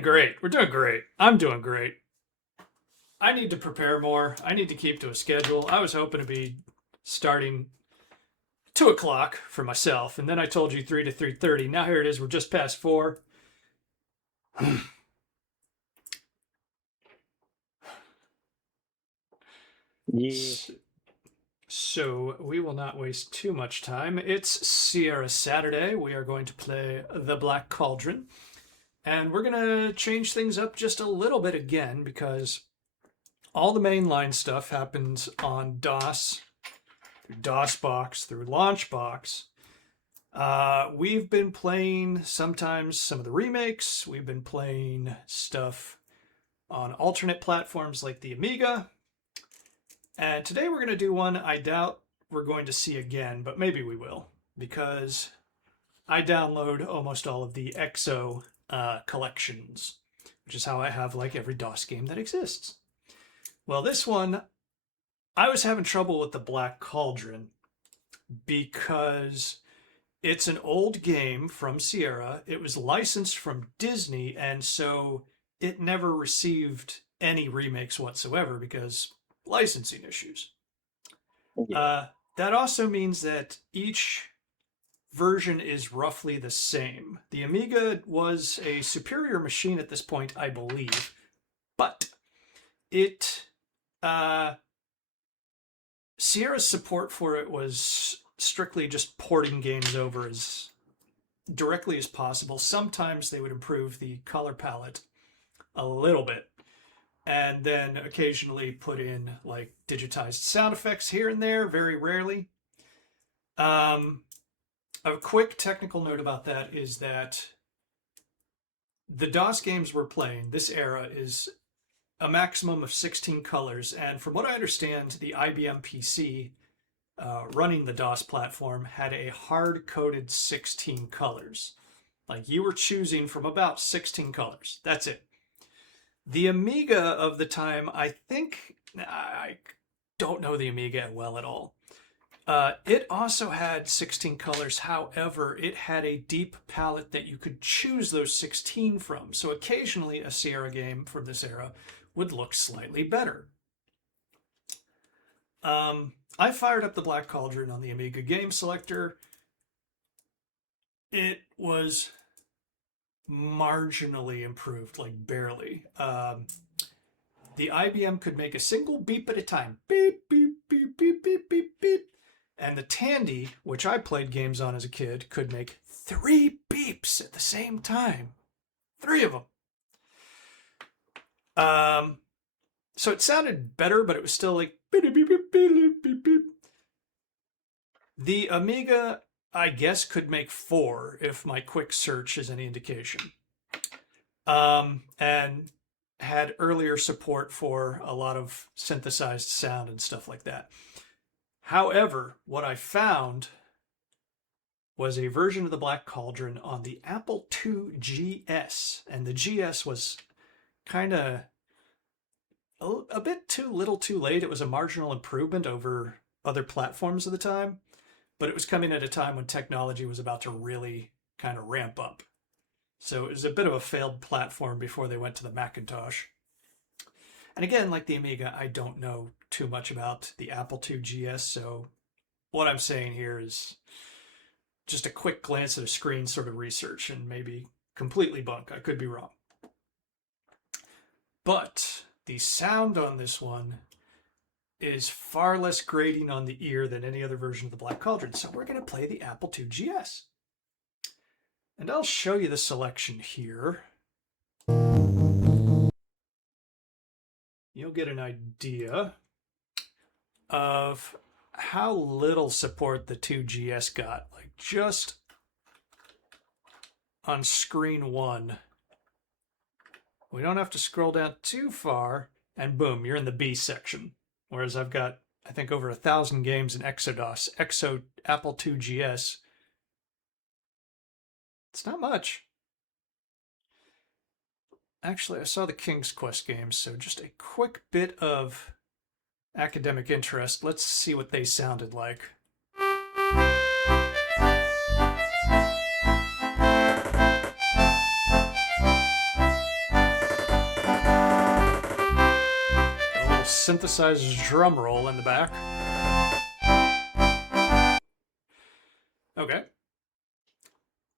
doing great. We're doing great. I'm doing great. I need to prepare more. I need to keep to a schedule. I was hoping to be starting 2 o'clock for myself, and then I told you 3 to 3:30. Now here it is. We're just past 4. Yeah. So we will not waste too much time. It's Sierra Saturday. We are going to play the Black Cauldron. And we're going to change things up just a little bit again because all the mainline stuff happens on DOS, through DOSBox, through LaunchBox. We've been playing sometimes some of the remakes. We've been playing stuff on alternate platforms like the Amiga. And today we're going to do one I doubt we're going to see again, but maybe we will, because I download almost all of the EXO collections, which is how I have like every DOS game that exists. Well, this one, I was having trouble with the Black Cauldron because it's an old game from Sierra. It was licensed from Disney, and so it never received any remakes whatsoever because licensing issues. Yeah. That also means that each version is roughly the same. The Amiga was a superior machine at this point, I believe, but it Sierra's support for it was strictly just porting games over as directly as possible. Sometimes they would improve the color palette a little bit, and then occasionally put in like digitized sound effects here and there, very rarely. A quick technical note about that is that the DOS games we're playing, this era, is a maximum of 16 colors, and from what I understand, the IBM PC running the DOS platform had a hard-coded 16 colors. Like, you were choosing from about 16 colors. That's it. The Amiga of the time, I don't know the Amiga well at all. It also had 16 colors. However, it had a deep palette that you could choose those 16 from. So occasionally a Sierra game from this era would look slightly better. I fired up the Black Cauldron on the Amiga Game Selector. It was marginally improved, like barely. The IBM could make a single beep at a time. Beep, beep, beep, beep, beep, beep, beep. And the Tandy, which I played games on as a kid, could make 3 beeps at the same time. 3 of them. So it sounded better, but it was still like beep, beep, beep, beep, beep, beep. The Amiga, I guess, could make 4 if my quick search is any indication. And had earlier support for a lot of synthesized sound and stuff like that. However, what I found was a version of the Black Cauldron on the Apple II GS, and the GS was kind of a bit too little too late. It was a marginal improvement over other platforms of the time, but it was coming at a time when technology was about to really kind of ramp up. So it was a bit of a failed platform before they went to the Macintosh. And again, like the Amiga, I don't know too much about the Apple II GS, so what I'm saying here is just a quick glance at a screen sort of research and maybe completely bunk. I could be wrong. But the sound on this one is far less grating on the ear than any other version of the Black Cauldron, so we're going to play the Apple II GS. And I'll show you the selection here. You'll get an idea of how little support the 2GS got. Like just on screen 1. We don't have to scroll down too far, and boom, you're in the B section. Whereas I've got, I think, over 1,000 games in Exodus, Apple II GS. It's not much. Actually, I saw the King's Quest games, so just a quick bit of academic interest. Let's see what they sounded like. synthesized drum roll in the back. Okay.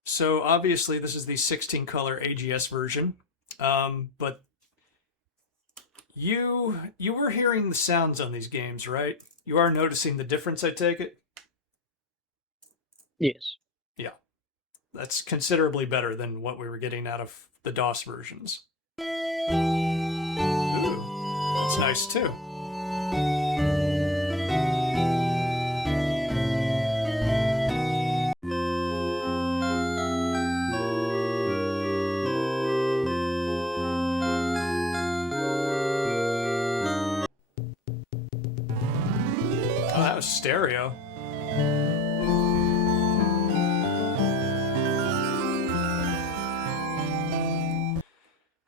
So obviously this is the 16 color AGS version, but you were hearing the sounds on these games, right? You are noticing the difference, I take it? Yes. Yeah. That's considerably better than what we were getting out of the DOS versions. Ooh, that's nice too. Oh, that was stereo.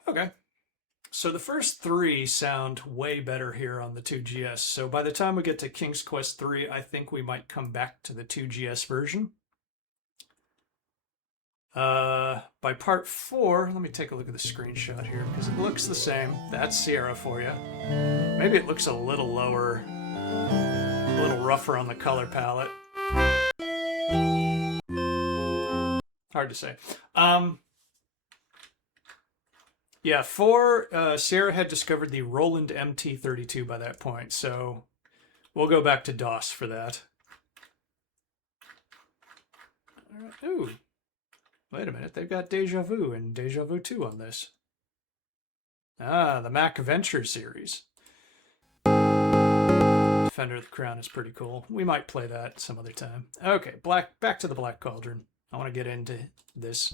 Okay. So the first three sound way better here on the 2GS. So by the time we get to King's Quest 3, I think we might come back to the 2GS version. By part 4, let me take a look at the screenshot here because it looks the same. That's Sierra for you. Maybe it looks a little lower, a little rougher on the color palette. Hard to say. Yeah, 4, Sierra had discovered the Roland MT32 by that point, so we'll go back to DOS for that. All right. Ooh, wait a minute, they've got Deja Vu and Deja Vu 2 on this. Ah, the Mac Venture series. Defender of the Crown is pretty cool. We might play that some other time. Okay, back to the Black Cauldron. I want to get into this.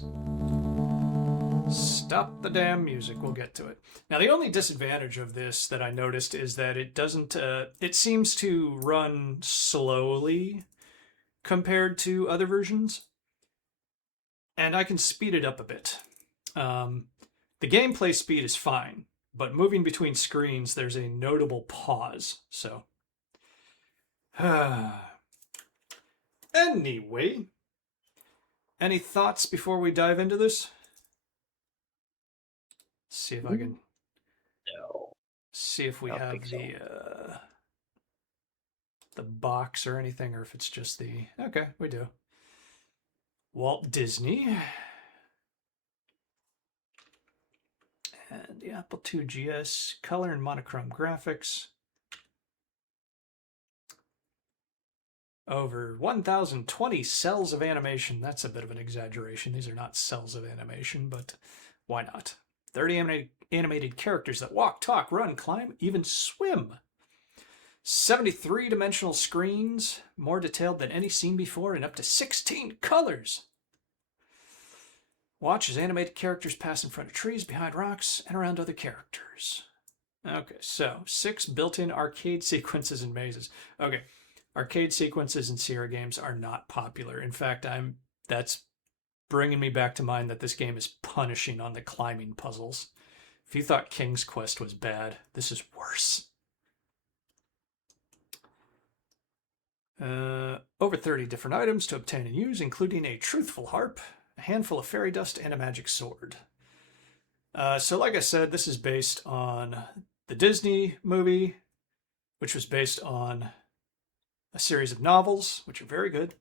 Stop the damn music. We'll get to it. Now, the only disadvantage of this that I noticed is that it doesn't, it seems to run slowly compared to other versions. And I can speed it up a bit. The gameplay speed is fine, but moving between screens, there's a notable pause. So, anyway, any thoughts before we dive into this? See if I can. No. See if we have the box or anything, or if it's just the. Okay, we do. Walt Disney. And the Apple II GS, color and monochrome graphics. Over 1,020 cells of animation. That's a bit of an exaggeration. These are not cells of animation, but why not? 30 animated characters that walk, talk, run, climb, even swim. 73 dimensional screens, more detailed than any seen before, and up to 16 colors. Watch as animated characters pass in front of trees, behind rocks, and around other characters. Okay, so 6 built-in arcade sequences and mazes. Okay, arcade sequences in Sierra games are not popular. In fact, that's bringing me back to mind that this game is punishing on the climbing puzzles. If you thought King's Quest was bad, this is worse. Over 30 different items to obtain and use, including a truthful harp, a handful of fairy dust, and a magic sword. So like I said, this is based on the Disney movie, which was based on a series of novels, which are very good,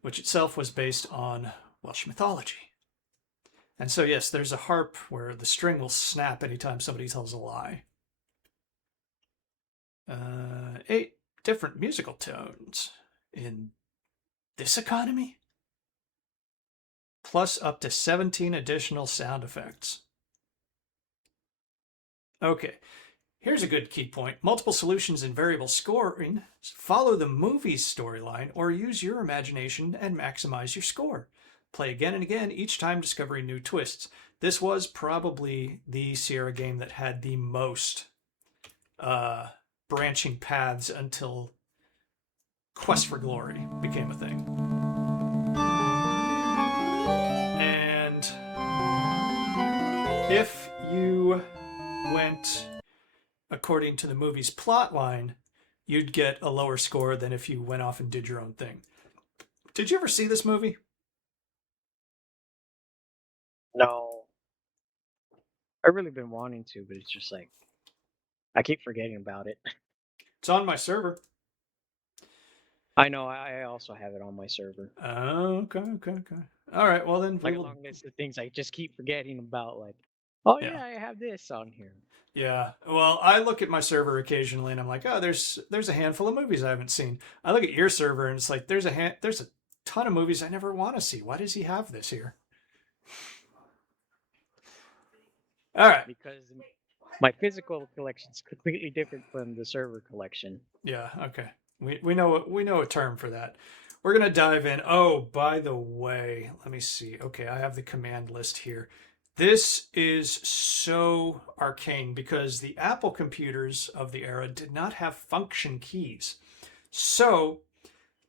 which itself was based on Welsh mythology. And so, yes, there's a harp where the string will snap anytime somebody tells a lie. 8 different musical tones in this economy, plus up to 17 additional sound effects. Okay, here's a good key point. Multiple solutions in variable scoring. Follow the movie's storyline or use your imagination and maximize your score. Play again and again, each time discovering new twists. This was probably the Sierra game that had the most branching paths until Quest for Glory became a thing. And if you went according to the movie's plot line, you'd get a lower score than if you went off and did your own thing. Did you ever see this movie? No. I've really been wanting to, but it's just like I keep forgetting about it. It's on my server. I know. I also have it on my server. Oh, okay. All right, well then we Like a will. long list of things I just keep forgetting about. Like, oh Yeah, yeah, I have this on here. yeah. Well, I look at my server occasionally, and I'm like, oh, there's a handful of movies I haven't seen. I look at your server, and it's like there's a ton of movies I never want to see. Why does he have this here? All right. Because my physical collection is completely different from the server collection. Yeah. Okay. We know a term for that. We're gonna dive in. Oh, by the way, let me see. Okay, I have the command list here. This is so arcane because the Apple computers of the era did not have function keys. So,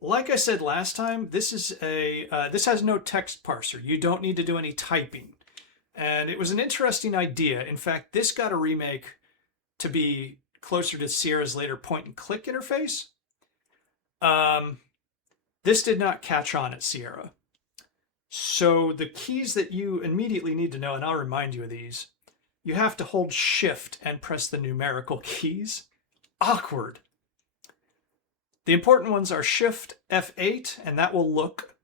like I said last time, this has no text parser. You don't need to do any typing, and it was an interesting idea. In fact, this got a remake to be closer to Sierra's later point and click interface. Um, this did not catch on at Sierra. So the keys that you immediately need to know, and I'll remind you of these, you have to hold shift and press the numerical keys. Awkward. The important ones are shift F8, and that will look,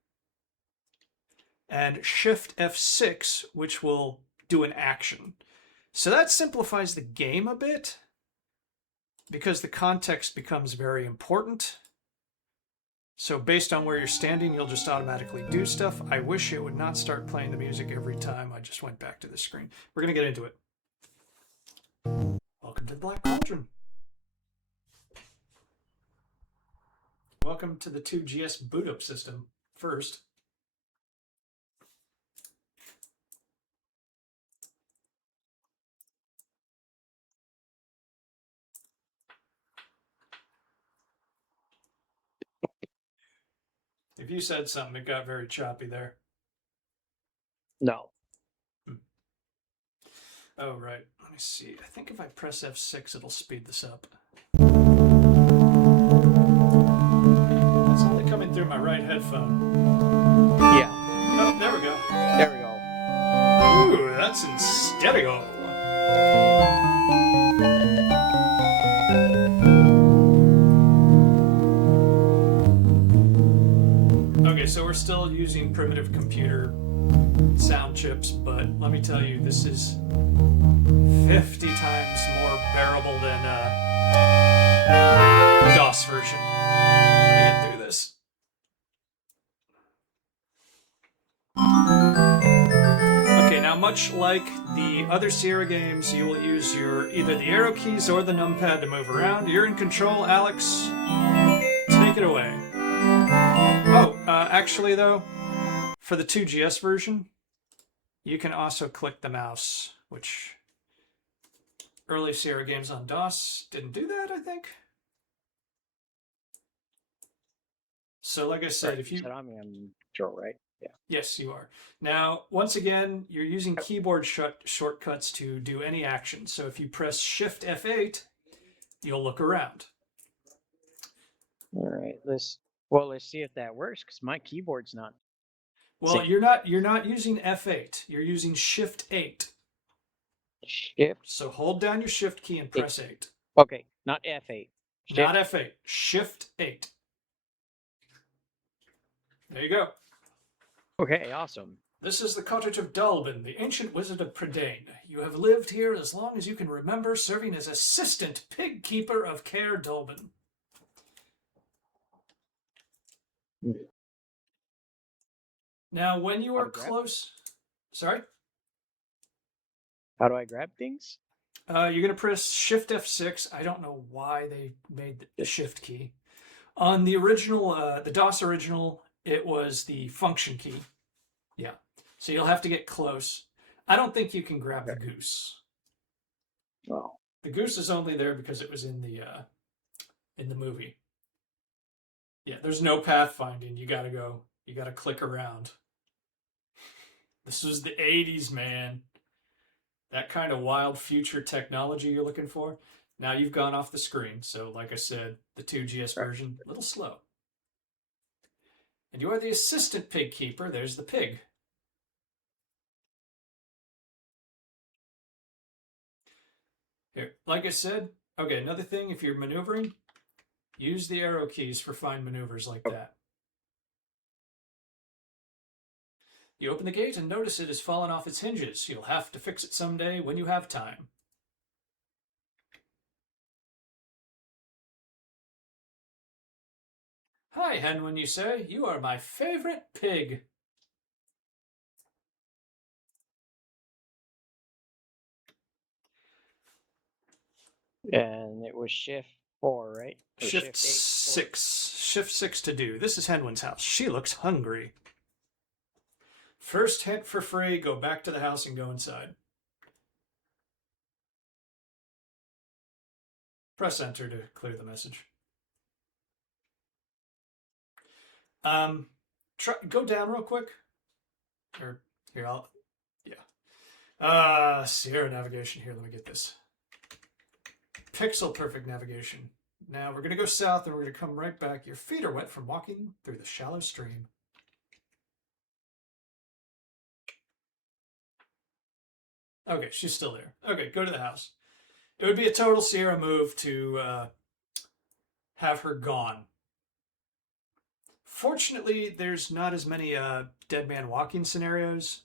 and shift F6, which will do an action. So that simplifies the game a bit because the context becomes very important. So based on where you're standing, you'll just automatically do stuff. I wish it would not start playing the music every time I just went back to the screen. We're going to get into it. Welcome to the Black Cauldron. Welcome to the 2GS boot up system first. If you said something, it got very choppy there. No. Oh, right. Let me see. I think if I press F6, it'll speed this up. It's only coming through my right headphone. Yeah. Oh, there we go. There we go. Ooh, that's in stereo. Okay, so we're still using primitive computer sound chips, but let me tell you, this is 50 times more bearable than the DOS version. Let me get through this. Okay, now much like the other Sierra games, you will use either the arrow keys or the numpad to move around. You're in control, Alex. Take it away. Oh, actually though, for the 2GS version, you can also click the mouse, which early Sierra games on DOS didn't do that, I think. So like I said, if you... said I'm in control, right? Yeah. Yes, you are. Now, once again, you're using keyboard shortcuts to do any action. So if you press Shift F8, you'll look around. All right. Let's see if that works because my keyboard's not. Well, you're not using F8. You're using Shift 8. Shift. So hold down your Shift key and press 8. Okay, not F8. Shift. Not F8. Shift 8. There you go. Okay, awesome. This is the cottage of Dalbin, the ancient wizard of Prydain. You have lived here as long as you can remember, serving as assistant pig keeper of Caer Dalbin. Now, when you are close... Sorry? How do I grab things? You're going to press Shift F6. I don't know why they made the Shift key. On the original, the DOS original, it was the function key. Yeah. So you'll have to get close. I don't think you can grab the goose. Well, the goose is only there because it was in the movie. Yeah, there's no pathfinding. You gotta click around. This was the 80s, man. That kind of wild future technology you're looking for. Now you've gone off the screen. So like I said, the 2GS version, a little slow. And you are the assistant pig keeper. There's the pig. Here, like I said, Okay, another thing, if you're maneuvering, use the arrow keys for fine maneuvers like that. You open the gate and notice it has fallen off its hinges. You'll have to fix it someday when you have time. Hi, Henwin, you say. You are my favorite pig. And it was shift 4, right? Or Shift shift 8. 6. Shift 6 to do. This is Henwin's house. She looks hungry. First hint for free, go back to the house and go inside. Press enter to clear the message. Go down real quick. Or here, Sierra navigation. Here, let me get this. Pixel perfect navigation. Now we're gonna go south and we're gonna come right back. Your feet are wet from walking through the shallow stream. Okay, she's still there. Okay, go to the house. It would be a total Sierra move to have her gone. Fortunately, there's not as many dead man walking scenarios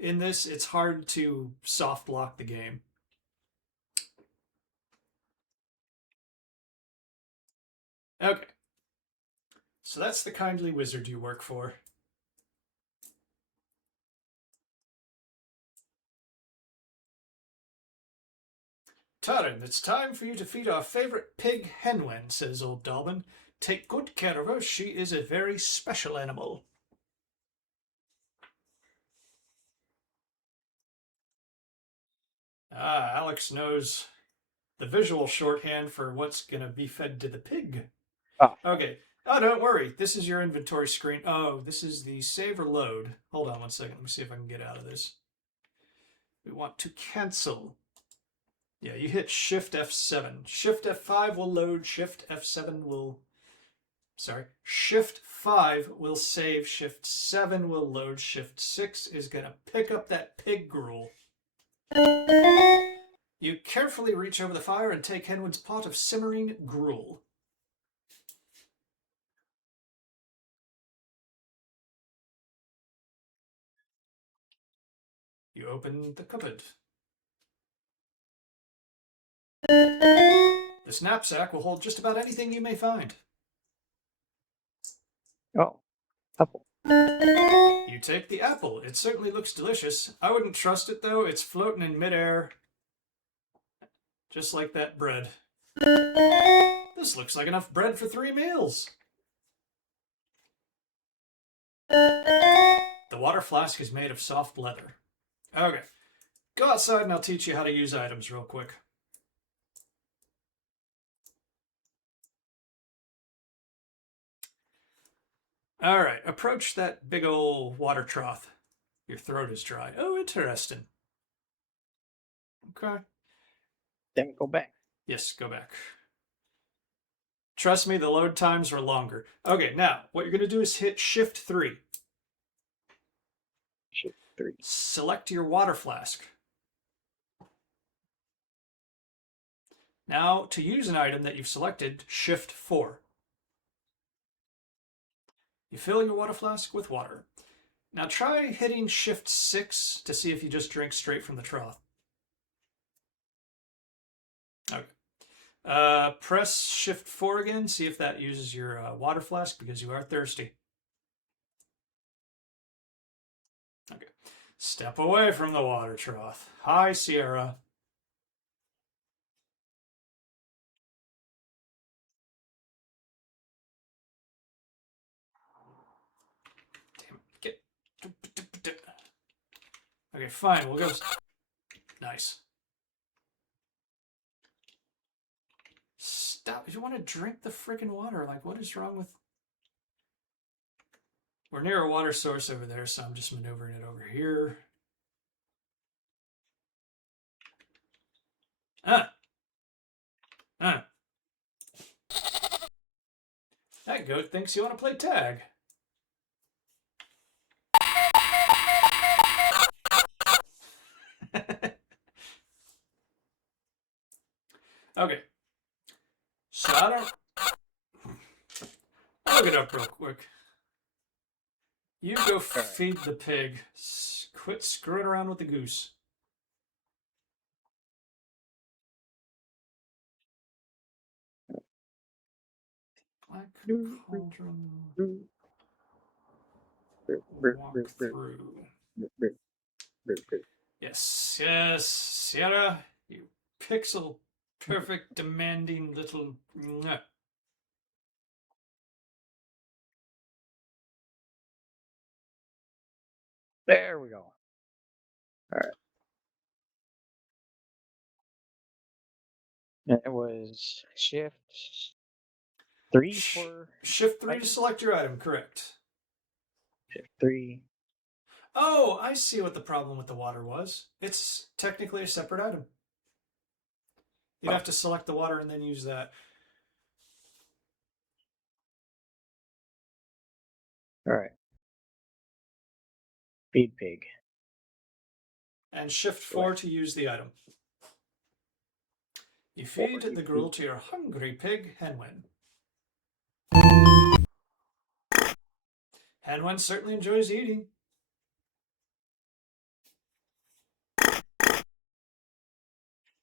in this. It's hard to soft lock the game. Okay. So that's the kindly wizard you work for. Taran, it's time for you to feed our favorite pig, Henwen, says old Dalban. Take good care of her. She is a very special animal. Alex knows the visual shorthand for what's going to be fed to the pig. Oh. Okay. Oh, don't worry. This is your inventory screen. Oh, this is the save or load. Hold on one second. Let me see if I can get out of this. We want to cancel. Yeah, you hit Shift F7. Shift F5 will load. Shift F7 will... Sorry. Shift 5 will save. Shift 7 will load. Shift 6 is going to pick up that pig gruel. You carefully reach over the fire and take Henwood's pot of simmering gruel. You open the cupboard. This knapsack will hold just about anything you may find. Oh, apple. You take the apple. It certainly looks delicious. I wouldn't trust it, though. It's floating in midair, just like that bread. This looks like enough bread for 3 meals. The water flask is made of soft leather. Okay. Go outside and I'll teach you how to use items real quick. All right, approach that big old water trough. Your throat is dry. Oh, interesting. Okay. Then go back. Yes, go back. Trust me, the load times were longer. Okay, now, what you're going to do is hit Shift 3. Shift 3. Select your water flask. Now, to use an item that you've selected, Shift 4. You fill your water flask with water. Now try hitting Shift 6 to see if you just drink straight from the trough. Okay. Press Shift 4 again, see if that uses your water flask because you are thirsty. Okay. Step away from the water trough. Hi, Sierra. Damn it. Get. Okay, fine. We'll go. Nice. Stop. You want to drink the freaking water. Like, what is wrong with... We're near a water source over there, so I'm just maneuvering it over here. That goat thinks you want to play tag. Okay. So I don't. Look it up real quick. You go feed the pig. Quit screwing around with the goose. Black Cauldron. Walk through. Yes, yes, Sierra, you pixel perfect, demanding little. There we go. All right. And it was shift 3 for Shift 3 to item? select your item, correct. Shift 3. Oh, I see what the problem with the water was. It's technically a separate item. You'd have to select the water and then use that. All right. Feed pig. And shift 4 to use the item. You feed the gruel to your hungry pig, Henwen. Henwen certainly enjoys eating.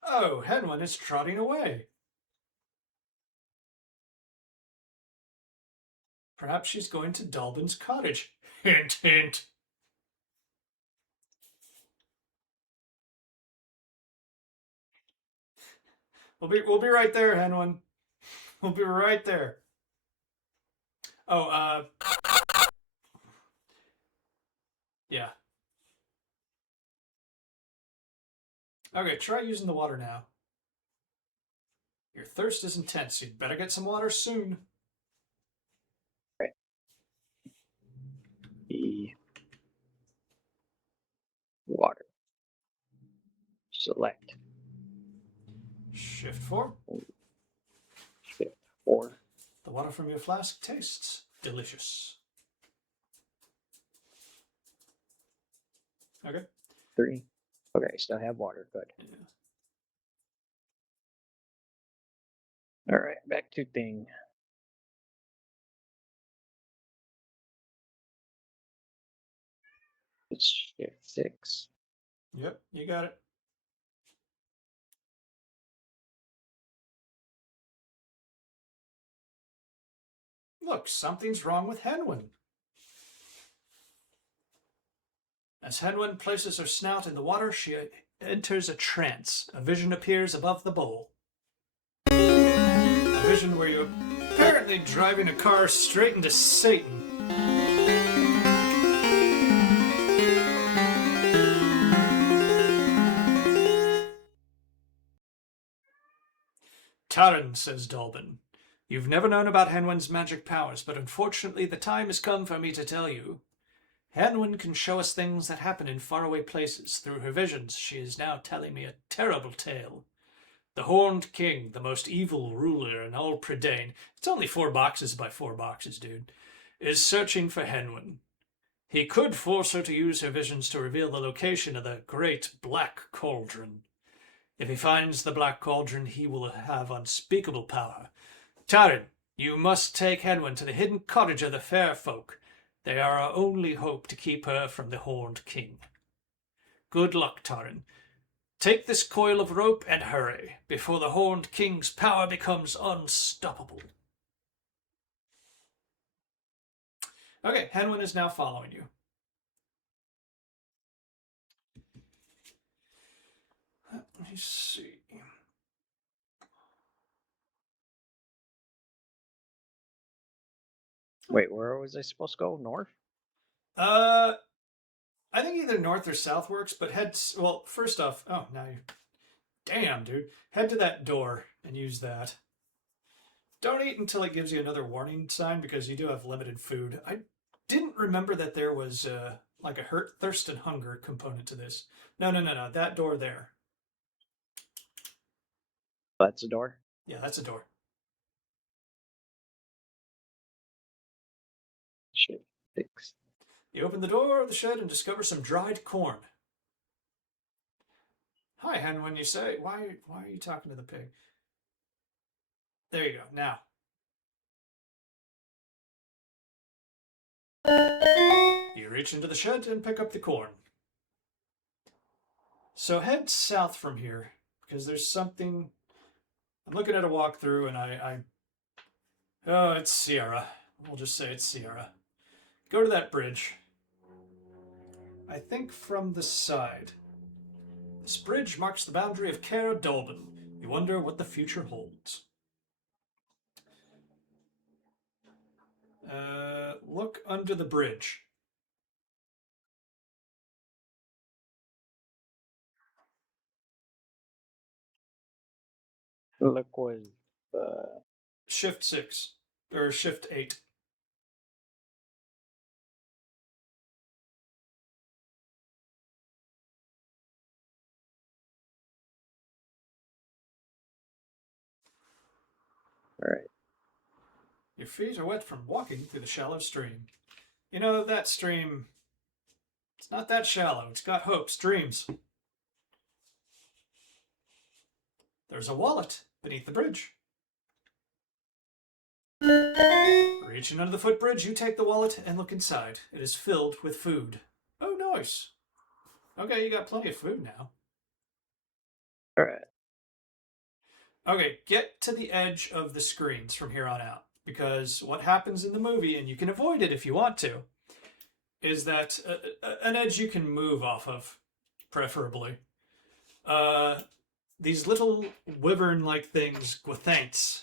Oh, Henwen is trotting away. Perhaps she's going to Dalbin's cottage. Hint, hint. We'll be right there, Henwen. We'll be right there. Oh, yeah. Okay, try using the water now. Your thirst is intense. You'd better get some water soon. Right. E. Water. Select. Shift 4. Shift 4. The water from your flask tastes delicious. Okay. 3. Okay, still have water. Good. Yeah. All right, back to thing. It's shift 6. Yep, you got it. Look, something's wrong with Henwen. As Henwen places her snout in the water, she enters a trance. A vision appears above the bowl. A vision where you're apparently driving a car straight into Satan. Taran, says Dalbin. You've never known about Henwen's magic powers, but unfortunately the time has come for me to tell you. Henwen can show us things that happen in faraway places. Through her visions, she is now telling me a terrible tale. The Horned King, the most evil ruler in all Prydain, it's only 4 boxes by 4 boxes, dude, is searching for Henwen. He could force her to use her visions to reveal the location of the great Black Cauldron. If he finds the Black Cauldron, he will have unspeakable power. Taran, you must take Henwen to the hidden cottage of the fair folk. They are our only hope to keep her from the Horned King. Good luck, Taran. Take this coil of rope and hurry, before the Horned King's power becomes unstoppable. Okay, Henwen is now following you. Let me see. Wait, where was I supposed to go? North? I think either north or south works, but well, first off, oh, now you, damn, dude. Head to that door and use that. Don't eat until it gives you another warning sign because you do have limited food. I didn't remember that there was like a hurt, thirst, and hunger component to this. No. That door there. That's a door? Yeah, that's a door. Shift 6. You open the door of the shed and discover some dried corn. Hi, Hen, when you say, why are you talking to the pig? There you go. Now, you reach into the shed and pick up the corn. So head south from here because there's something. I'm looking at a walkthrough and oh, it's Sierra. We'll just say it's Sierra. Go to that bridge. I think from the side. This bridge marks the boundary of Cara Dolben. You wonder what the future holds. Look under the bridge. Look was Shift 6. Or Shift 8. all right. Your feet are wet from walking through the shallow stream. You know, that stream, it's not that shallow. It's got hopes, dreams. There's a wallet beneath the bridge. Reaching under the footbridge, you take the wallet and look inside. It is filled with food. Oh, nice. Okay, you got plenty of food now. All right. Okay, get to the edge of the screens from here on out. Because what happens in the movie, and you can avoid it if you want to, is that an edge you can move off of, preferably. These little wyvern-like things, gwathanks,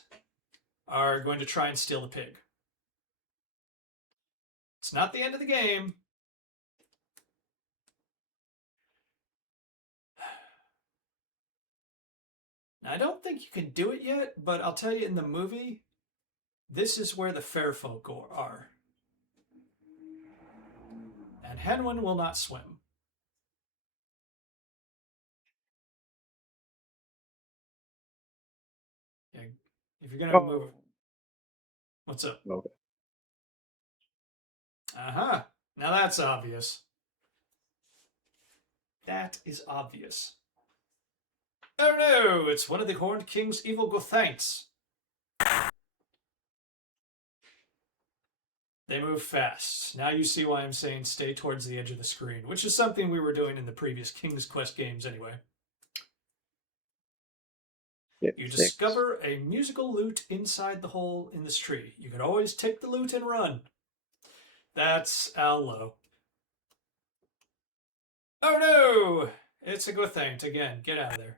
are going to try and steal the pig. It's not the end of the game. Now, I don't think you can do it yet, but I'll tell you in the movie, this is where the fair folk are. And Henwin will not swim. Yeah, if you're gonna move, what's up? Okay. Uh-huh. Now that's obvious. That is obvious. Oh no, it's one of the Horned King's evil Gothanks. They move fast. Now you see why I'm saying stay towards the edge of the screen, which is something we were doing in the previous King's Quest games anyway. Yep, You 6. discover a musical lute inside the hole in this tree. You could always take the lute and run. That's Lowe. Oh no! It's a Gothank again. Get out of there.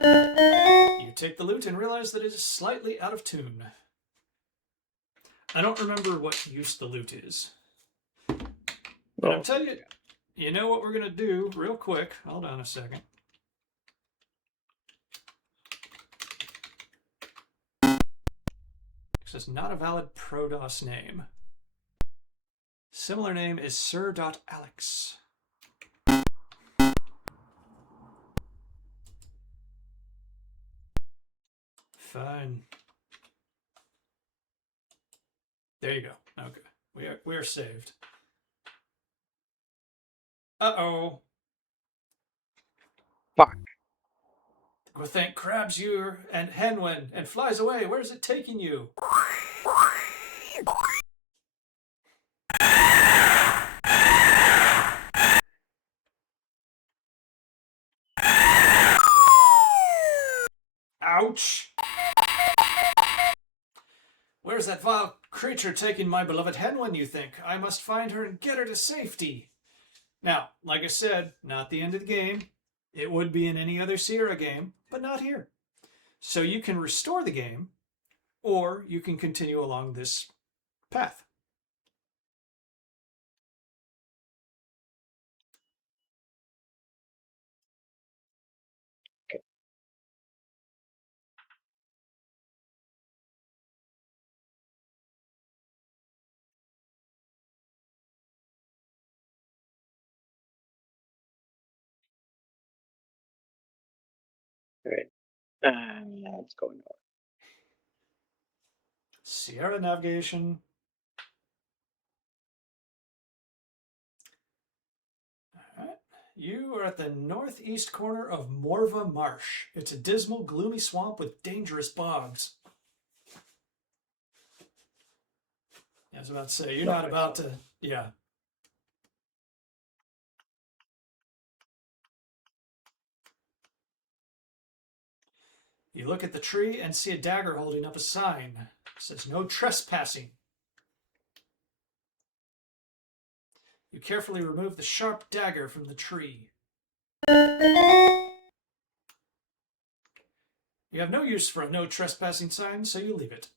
You take the lute and realize that it is slightly out of tune. I don't remember what use the lute is. But I'm telling you, you know what we're going to do real quick. Hold on a second. This is not a valid ProDOS name. Similar name is Sir.Alex. Fine. There you go. Okay. We are saved. Uh-oh. Fuck. Gothank grabs you and Henwin and flies away. Where's it taking you? Ouch! Where's that vile creature taking my beloved Henwin, you think? I must find her and get her to safety. Now, like I said, not the end of the game. It would be in any other Sierra game, but not here. So you can restore the game, or you can continue along this path. Okay. All right. It's going on. Sierra navigation. You are at the northeast corner of Morva Marsh. It's a dismal, gloomy swamp with dangerous bogs. I was about to say, you're not about to. Yeah. You look at the tree and see a dagger holding up a sign. It says no trespassing. You carefully remove the sharp dagger from the tree. You have no use for a no trespassing sign, so you leave it.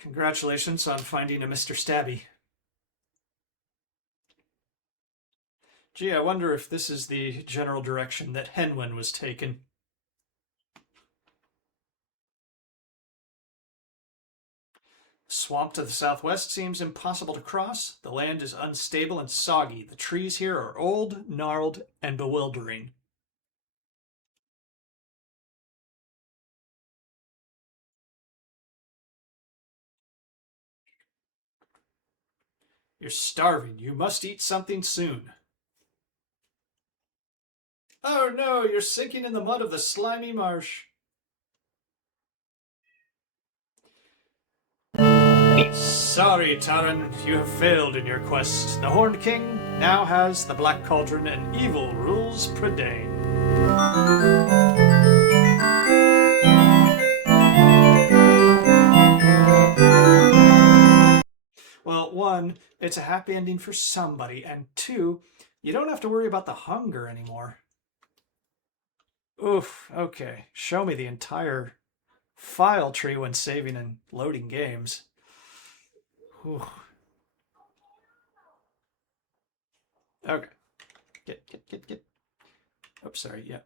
Congratulations on finding a Mr. Stabby. Gee, I wonder if this is the general direction that Henwin was taken. The swamp to the southwest seems impossible to cross. The land is unstable and soggy. The trees here are old, gnarled, and bewildering. You're starving. You must eat something soon. Oh no, you're sinking in the mud of the slimy marsh. Sorry, Taran, you have failed in your quest. The Horned King now has the Black Cauldron and evil rules Predain. Well, one, it's a happy ending for somebody, and two, you don't have to worry about the hunger anymore. Oof, okay. Show me the entire file tree when saving and loading games. Whew. Okay. Get. Oops, sorry, yeah.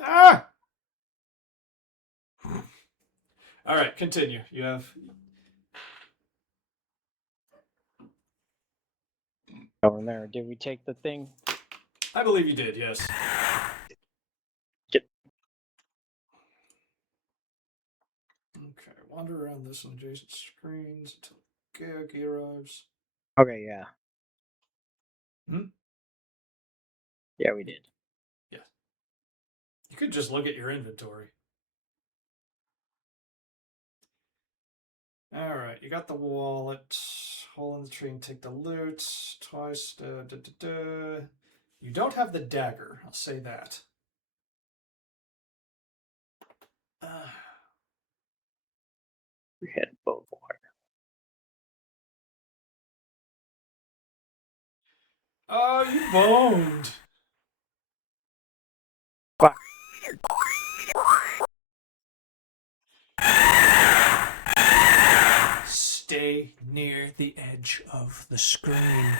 Ah! All right, continue. You have... Over there. Did we take the thing? I believe you did, yes. Get. Okay, wander around this and adjacent screens until Gaggy arrives. Okay, yeah. Hmm? Yeah, we did. Yeah. You could just look at your inventory. All right, you got the wallet. Hole in the tree and take the loot. Twice. You don't have the dagger. I'll say that. We had both water. Oh, you boned. Quack. Stay near the edge of the screen.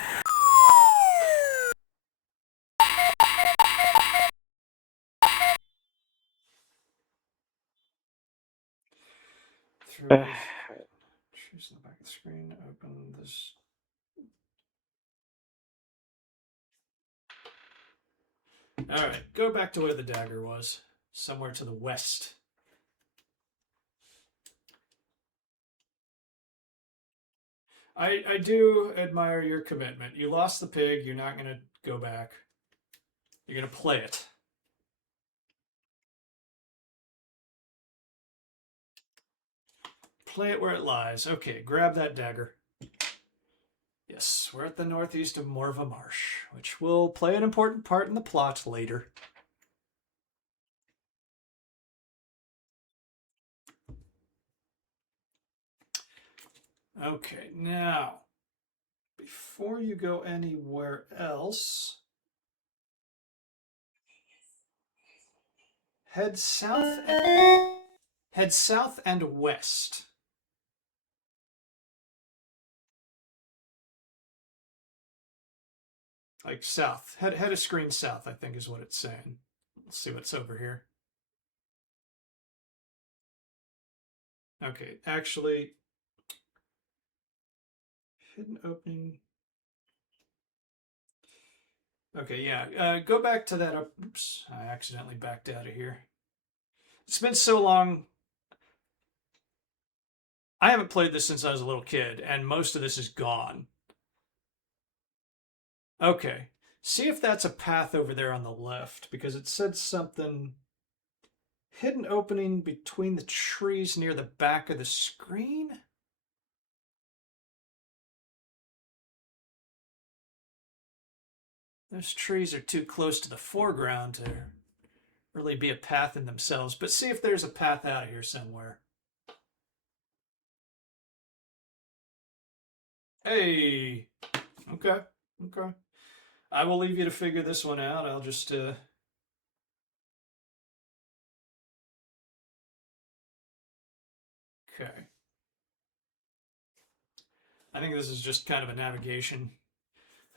Choose the back of the screen. Open this. All right, go back to where the dagger was. Somewhere to the west. I do admire your commitment. You lost the pig. You're not going to go back. You're going to play it. Play it where it lies. Okay, grab that dagger. Yes, we're at the northeast of Morva Marsh, which will play an important part in the plot later. Okay, now, before you go anywhere else, head south and west. Like south. Head a screen south, I think is what it's saying. Let's see what's over here. Okay, actually, hidden opening. Okay, yeah. Go back to that. Oops, I accidentally backed out of here. It's been so long. I haven't played this since I was a little kid, and most of this is gone. Okay. See if that's a path over there on the left, because it said something. Hidden opening between the trees near the back of the screen? Those trees are too close to the foreground to really be a path in themselves, but see if there's a path out of here somewhere. Hey! Okay, okay. I will leave you to figure this one out. I'll just, Okay. I think this is just kind of a navigation.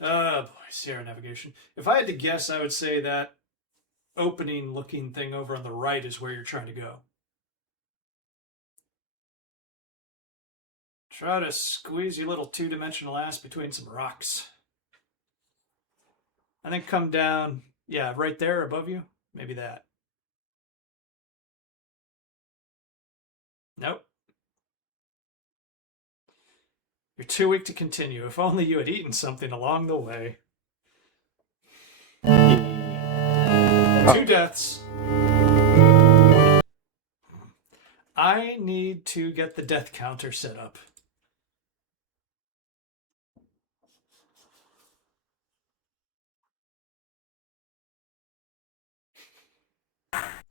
Oh boy, Sierra navigation. If I had to guess, I would say that opening looking thing over on the right is where you're trying to go. Try to squeeze your little two-dimensional ass between some rocks. And then come down, yeah, right there above you. Maybe that. Nope. You're too weak to continue. If only you had eaten something along the way. Two deaths. I need to get the death counter set up.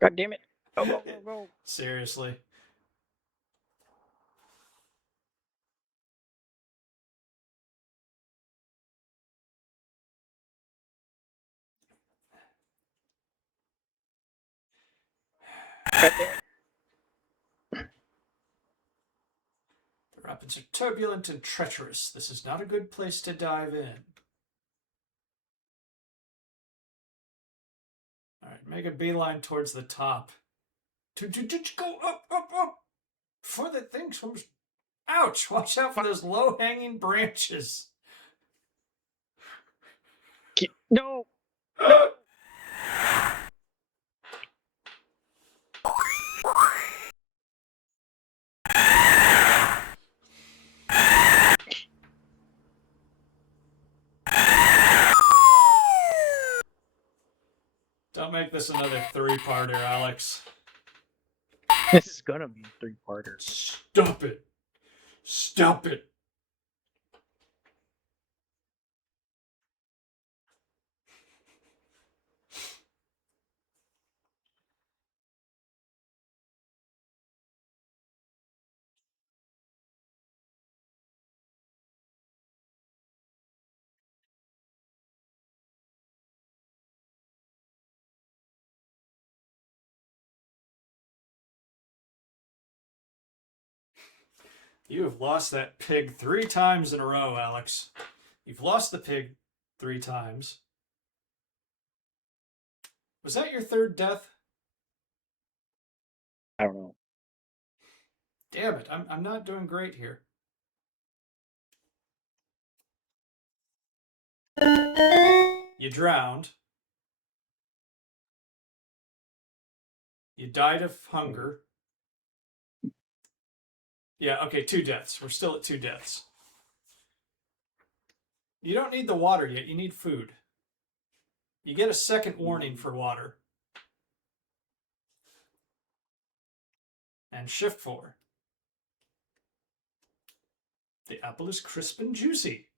God damn it. Oh, go, go, go. Seriously. God damn it. The rapids are turbulent and treacherous. This is not a good place to dive in. All right, make a beeline towards the top. Go up, up, up. Before the thing swims. Ouch! Watch out for those low-hanging branches. No. No. Don't make this another three-parter, Alex. This is gonna be a three-parter. Stop it. Stop it. You have lost that pig 3 times in a row, Alex. You've lost the pig 3 times. Was that your 3rd death? I don't know. Damn it, I'm not doing great here. You drowned. You died of hunger. Yeah, okay, 2 deaths. We're still at 2 deaths. You don't need the water yet. You need food. You get a second warning for water. And shift 4. The apple is crisp and juicy.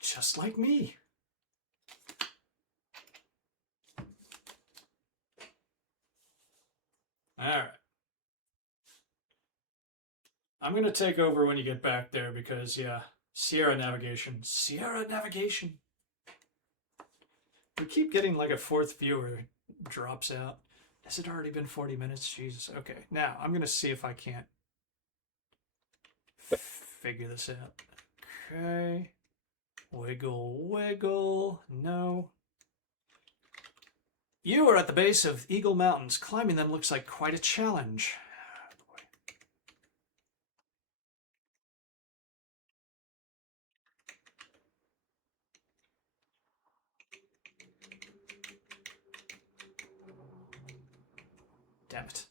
Just like me. All right. I'm going to take over when you get back there because, yeah, Sierra navigation. Sierra navigation. We keep getting like a 4th viewer drops out. Has it already been 40 minutes? Jesus. Okay. Now, I'm going to see if I can't figure this out. Okay. Wiggle, wiggle. No. You are at the base of Eagle Mountains. Climbing them looks like quite a challenge. Damn it.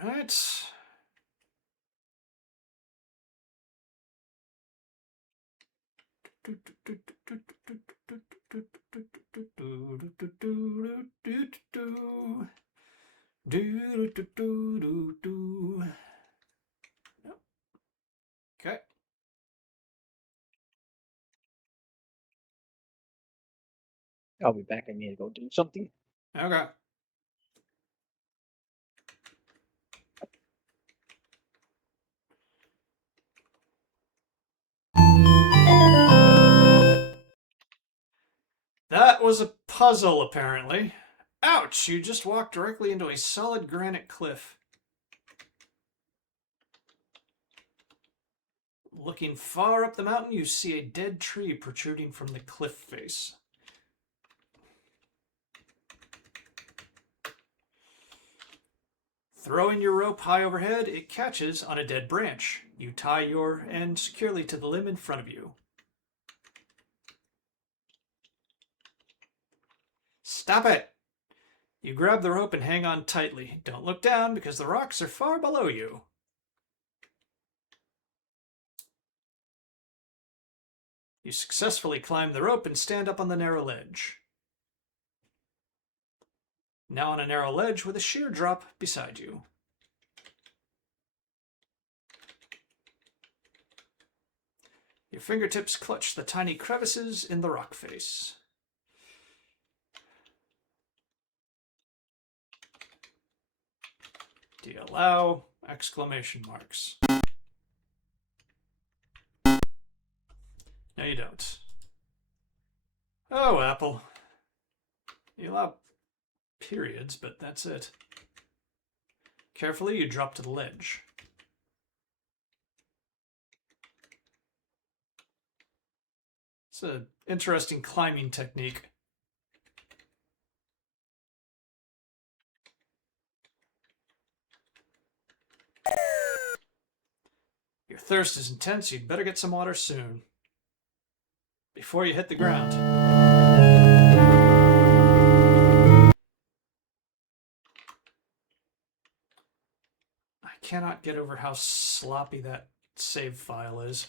All right. Okay. I'll be back. I need to go do something. Okay. That was a puzzle, apparently. Ouch! You just walked directly into a solid granite cliff. Looking far up the mountain, you see a dead tree protruding from the cliff face. Throwing your rope high overhead, it catches on a dead branch. You tie your end securely to the limb in front of you. Stop it! You grab the rope and hang on tightly. Don't look down because the rocks are far below you. You successfully climb the rope and stand up on the narrow ledge. Now on a narrow ledge with a sheer drop beside you. Your fingertips clutch the tiny crevices in the rock face. Do you allow? Exclamation marks. No, you don't. Oh, Apple. You allow periods, but that's it. Carefully, you drop to the ledge. It's an interesting climbing technique. Your thirst is intense, you'd better get some water soon. Before you hit the ground. I cannot get over how sloppy that save file is.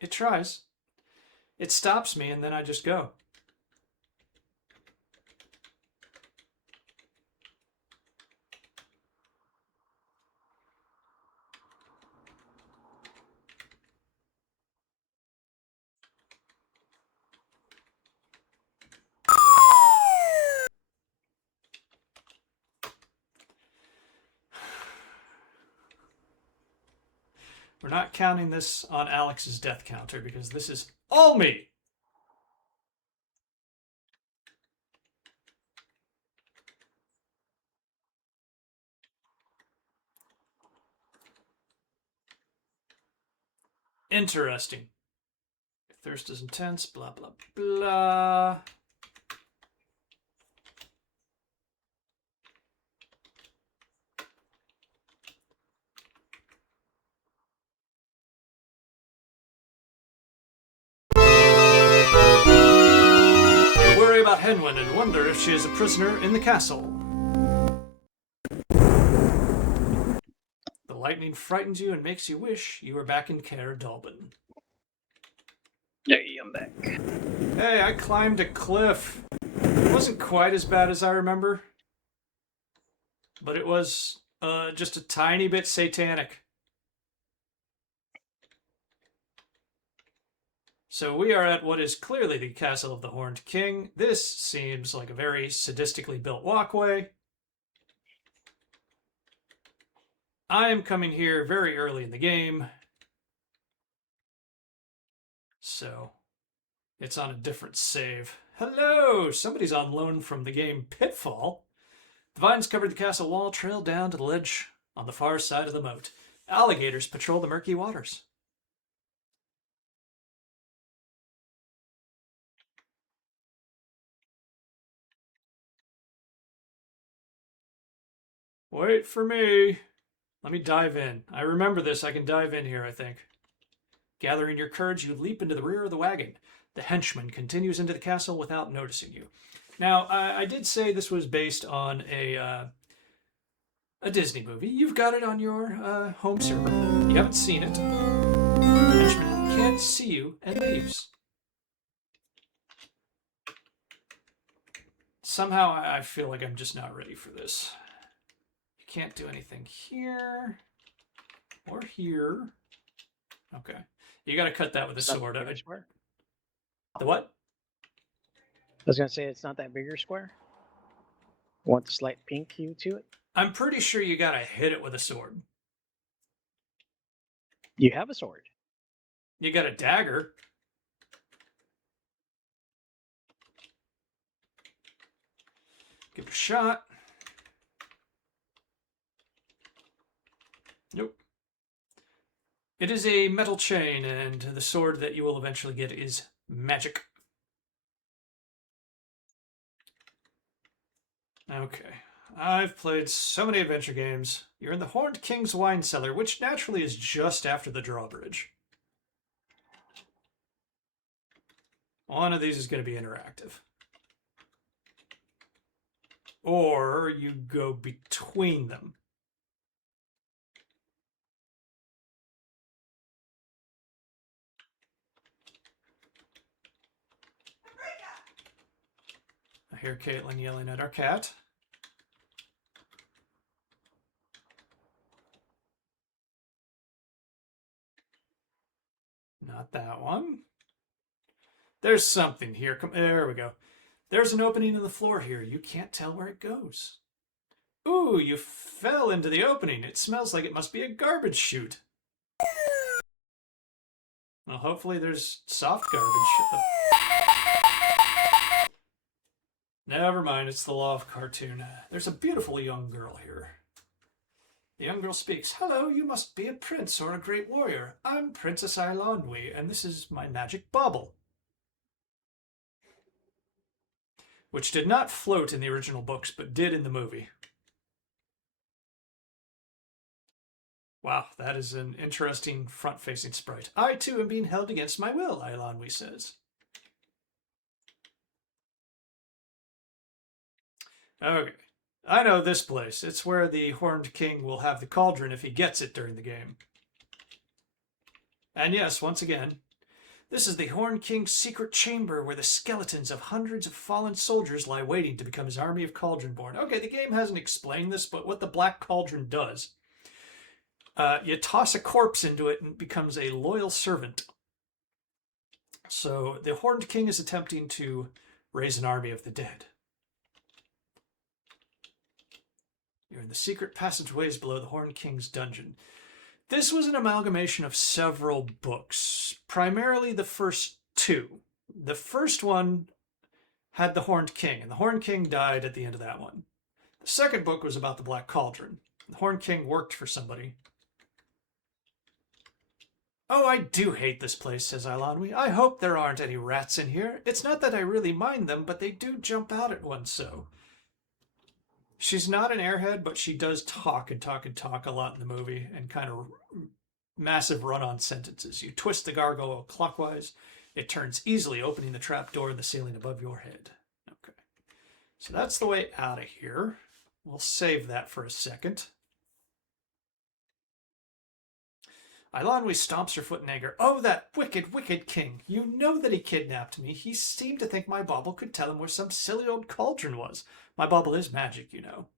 It tries. It stops me and then I just go. We're not counting this on Alex's death counter because this is all me. Interesting. Your thirst is intense, blah, blah, blah. You worry about Henwin and wonder if she is a prisoner in the castle. The lightning frightens you and makes you wish you were back in Caer Dallben. Hey, I'm back. Hey, I climbed a cliff. It wasn't quite as bad as I remember, but it was just a tiny bit satanic. So we are at what is clearly the Castle of the Horned King. This seems like a very sadistically built walkway. I am coming here very early in the game, so it's on a different save. Hello! Somebody's on loan from the game Pitfall. The vines covered the castle wall, trail down to the ledge on the far side of the moat. Alligators patrol the murky waters. Wait for me. Let me dive in. I remember this. I can dive in here, I think. Gathering your courage, you leap into the rear of the wagon. The henchman continues into the castle without noticing you. Now, I did say this was based on a Disney movie. You've got it on your home server. You haven't seen it. The henchman can't see you and leaves. Somehow I feel like I'm just not ready for this. You can't do anything here or here. Okay. You got to cut that with a sword. Square? The what? I was going to say it's not that bigger square. Want the slight pink hue to it? I'm pretty sure you got to hit it with a sword. You have a sword. You got a dagger. Give it a shot. Nope. It is a metal chain, and the sword that you will eventually get is magic. Okay. I've played so many adventure games. You're in the Horned King's wine cellar, which naturally is just after the drawbridge. One of these is going to be interactive. Or you go between them. I hear Caitlin yelling at our cat. Not that one. There's something here. There we go. There's an opening in the floor here. You can't tell where it goes. Ooh, you fell into the opening. It smells like it must be a garbage chute. Well, hopefully there's soft garbage. Never mind, it's the law of cartoon. There's a beautiful young girl here. The young girl speaks. Hello, you must be a prince or a great warrior. I'm Princess Eilonwy, and this is my magic bauble. Which did not float in the original books, but did in the movie. Wow, that is an interesting front-facing sprite. I, too, am being held against my will, Eilonwy says. Okay. I know this place. It's where the Horned King will have the cauldron if he gets it during the game. And yes, once again, this is the Horned King's secret chamber where the skeletons of hundreds of fallen soldiers lie waiting to become his army of Cauldronborn. Okay, the game hasn't explained this, but what the Black Cauldron does, you toss a corpse into it and it becomes a loyal servant. So the Horned King is attempting to raise an army of the dead. You're in the secret passageways below the Horned King's dungeon. This was an amalgamation of several books, primarily the first two. The first one had the Horned King, and the Horned King died at the end of that one. The second book was about the Black Cauldron. The Horned King worked for somebody. Oh, I do hate this place, says Eilonwy. I hope there aren't any rats in here. It's not that I really mind them, but they do jump out at one so. She's not an airhead, but she does talk and talk and talk a lot in the movie, and kind of massive run-on sentences. You twist the gargoyle clockwise, it turns easily, opening the trap door in the ceiling above your head. Okay, so that's the way out of here. We'll save that for a second. Eilonwy stomps her foot in anger. Oh, that wicked, wicked king. You know that he kidnapped me. He seemed to think my bauble could tell him where some silly old cauldron was. My bauble is magic, you know.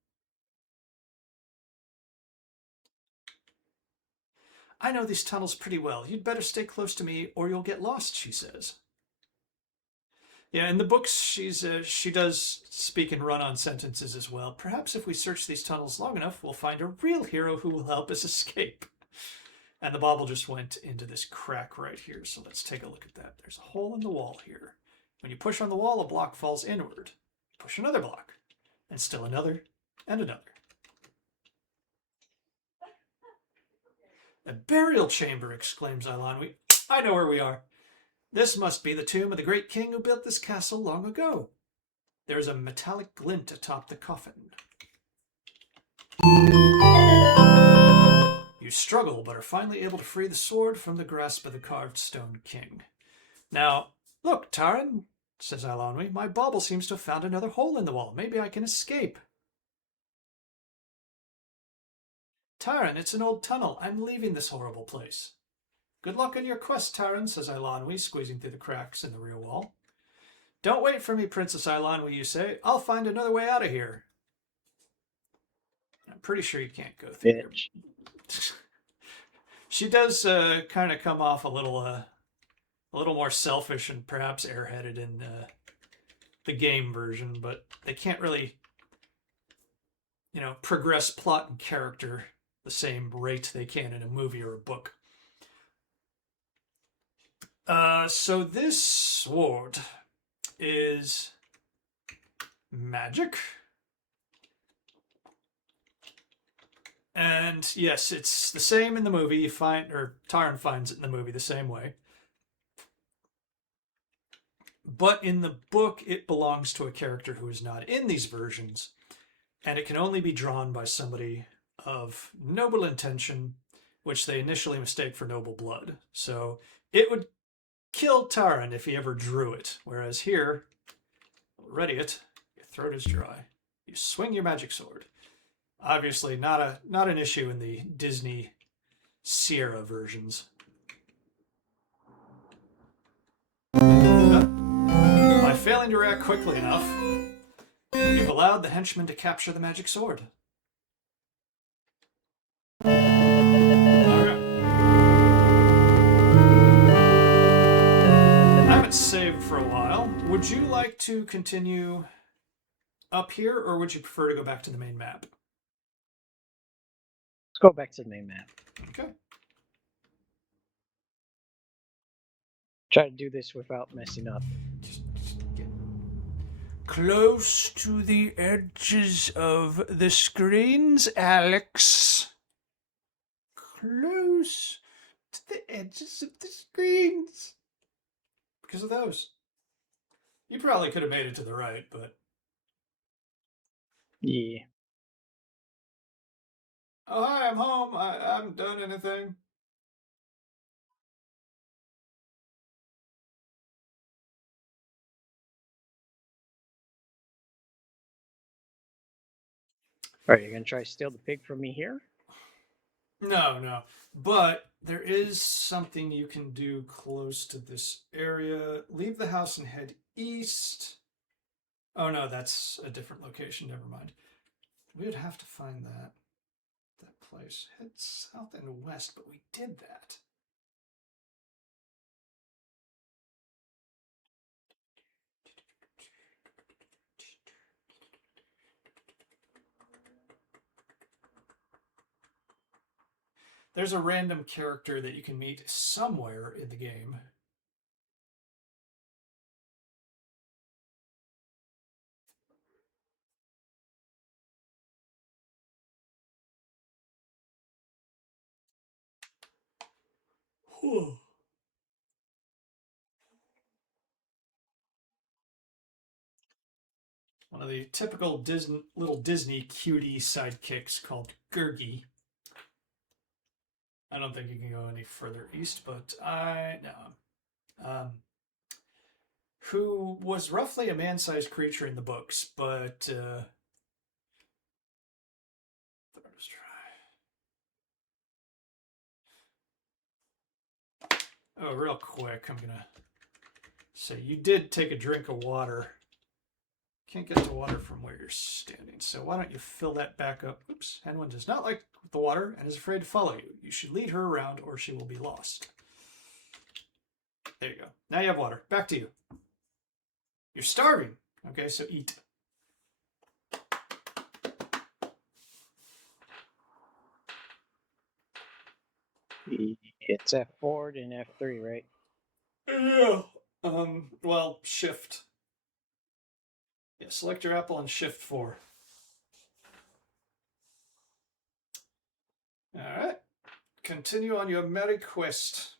I know these tunnels pretty well. You'd better stay close to me or you'll get lost, she says. Yeah, in the books, she does speak in run-on sentences as well. Perhaps if we search these tunnels long enough, we'll find a real hero who will help us escape. And the bauble just went into this crack right here. So let's take a look at that. There's a hole in the wall here. When you push on the wall, a block falls inward. Push another block. And still another. And another. A burial chamber, exclaims Eilonwy. I know where we are. This must be the tomb of the great king who built this castle long ago. There's a metallic glint atop the coffin. You struggle, but are finally able to free the sword from the grasp of the carved stone king. Now, Look, Taran, says Eilonwy, my bauble seems to have found another hole in the wall. Maybe I can escape. Taran, it's an old tunnel. I'm leaving this horrible place. Good luck on your quest, Taran, says Eilonwy, squeezing through the cracks in the rear wall. Don't wait for me, Princess Eilonwy, you say. I'll find another way out of here. I'm pretty sure you can't go through here. She does kind of come off a little more selfish and perhaps airheaded in the game version, but they can't really, progress plot and character the same rate they can in a movie or a book. So this sword is magic. And yes, it's the same in the movie. Taran finds it in the movie the same way. But in the book, it belongs to a character who is not in these versions, and it can only be drawn by somebody of noble intention, which they initially mistake for noble blood. So it would kill Taran if he ever drew it. Whereas here, ready it, your throat is dry, you swing your magic sword. Obviously, not an issue in the Disney Sierra versions. By failing to react quickly enough, you've allowed the henchman to capture the magic sword. Okay. I haven't saved for a while. Would you like to continue up here, or would you prefer to go back to the main map? Let's go back to the main map. Okay. Try to do this without messing up. Just get close to the edges of the screens, Alex. Close to the edges of the screens. Because of those. You probably could have made it to the right, but... Yeah. Oh, hi, I'm home. I haven't done anything. All right, you're going to try to steal the pig from me here? No. But there is something you can do close to this area. Leave the house and head east. Oh, no, that's a different location. Never mind. We would have to find that place. Head south and west, but we did that. There's a random character that you can meet somewhere in the game. Whew. One of the typical little Disney cutie sidekicks called Gurgi. I don't think you can go any further east, but who was roughly a man-sized creature in the books, but let's try. Oh, real quick, I'm gonna say you did take a drink of water. Can't get the water from where you're standing, so why don't you fill that back up? Oops, Henwin does not like the water and is afraid to follow you. You should lead her around or she will be lost. There you go. Now you have water. Back to you. You're starving. Okay, so eat. It's F4 and F3, right? Yeah. Well, shift. Yeah, select your apple and shift 4. All right. Continue on your merry quest.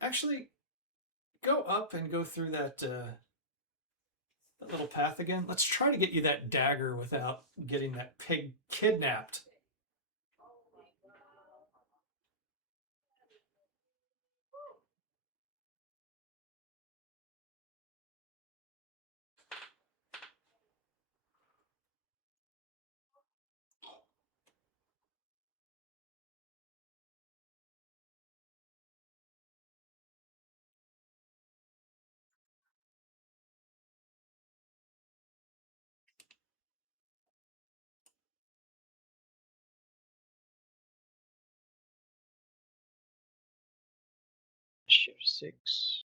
Actually, go up and go through that that little path again. Let's try to get you that dagger without getting that pig kidnapped. Shift 6.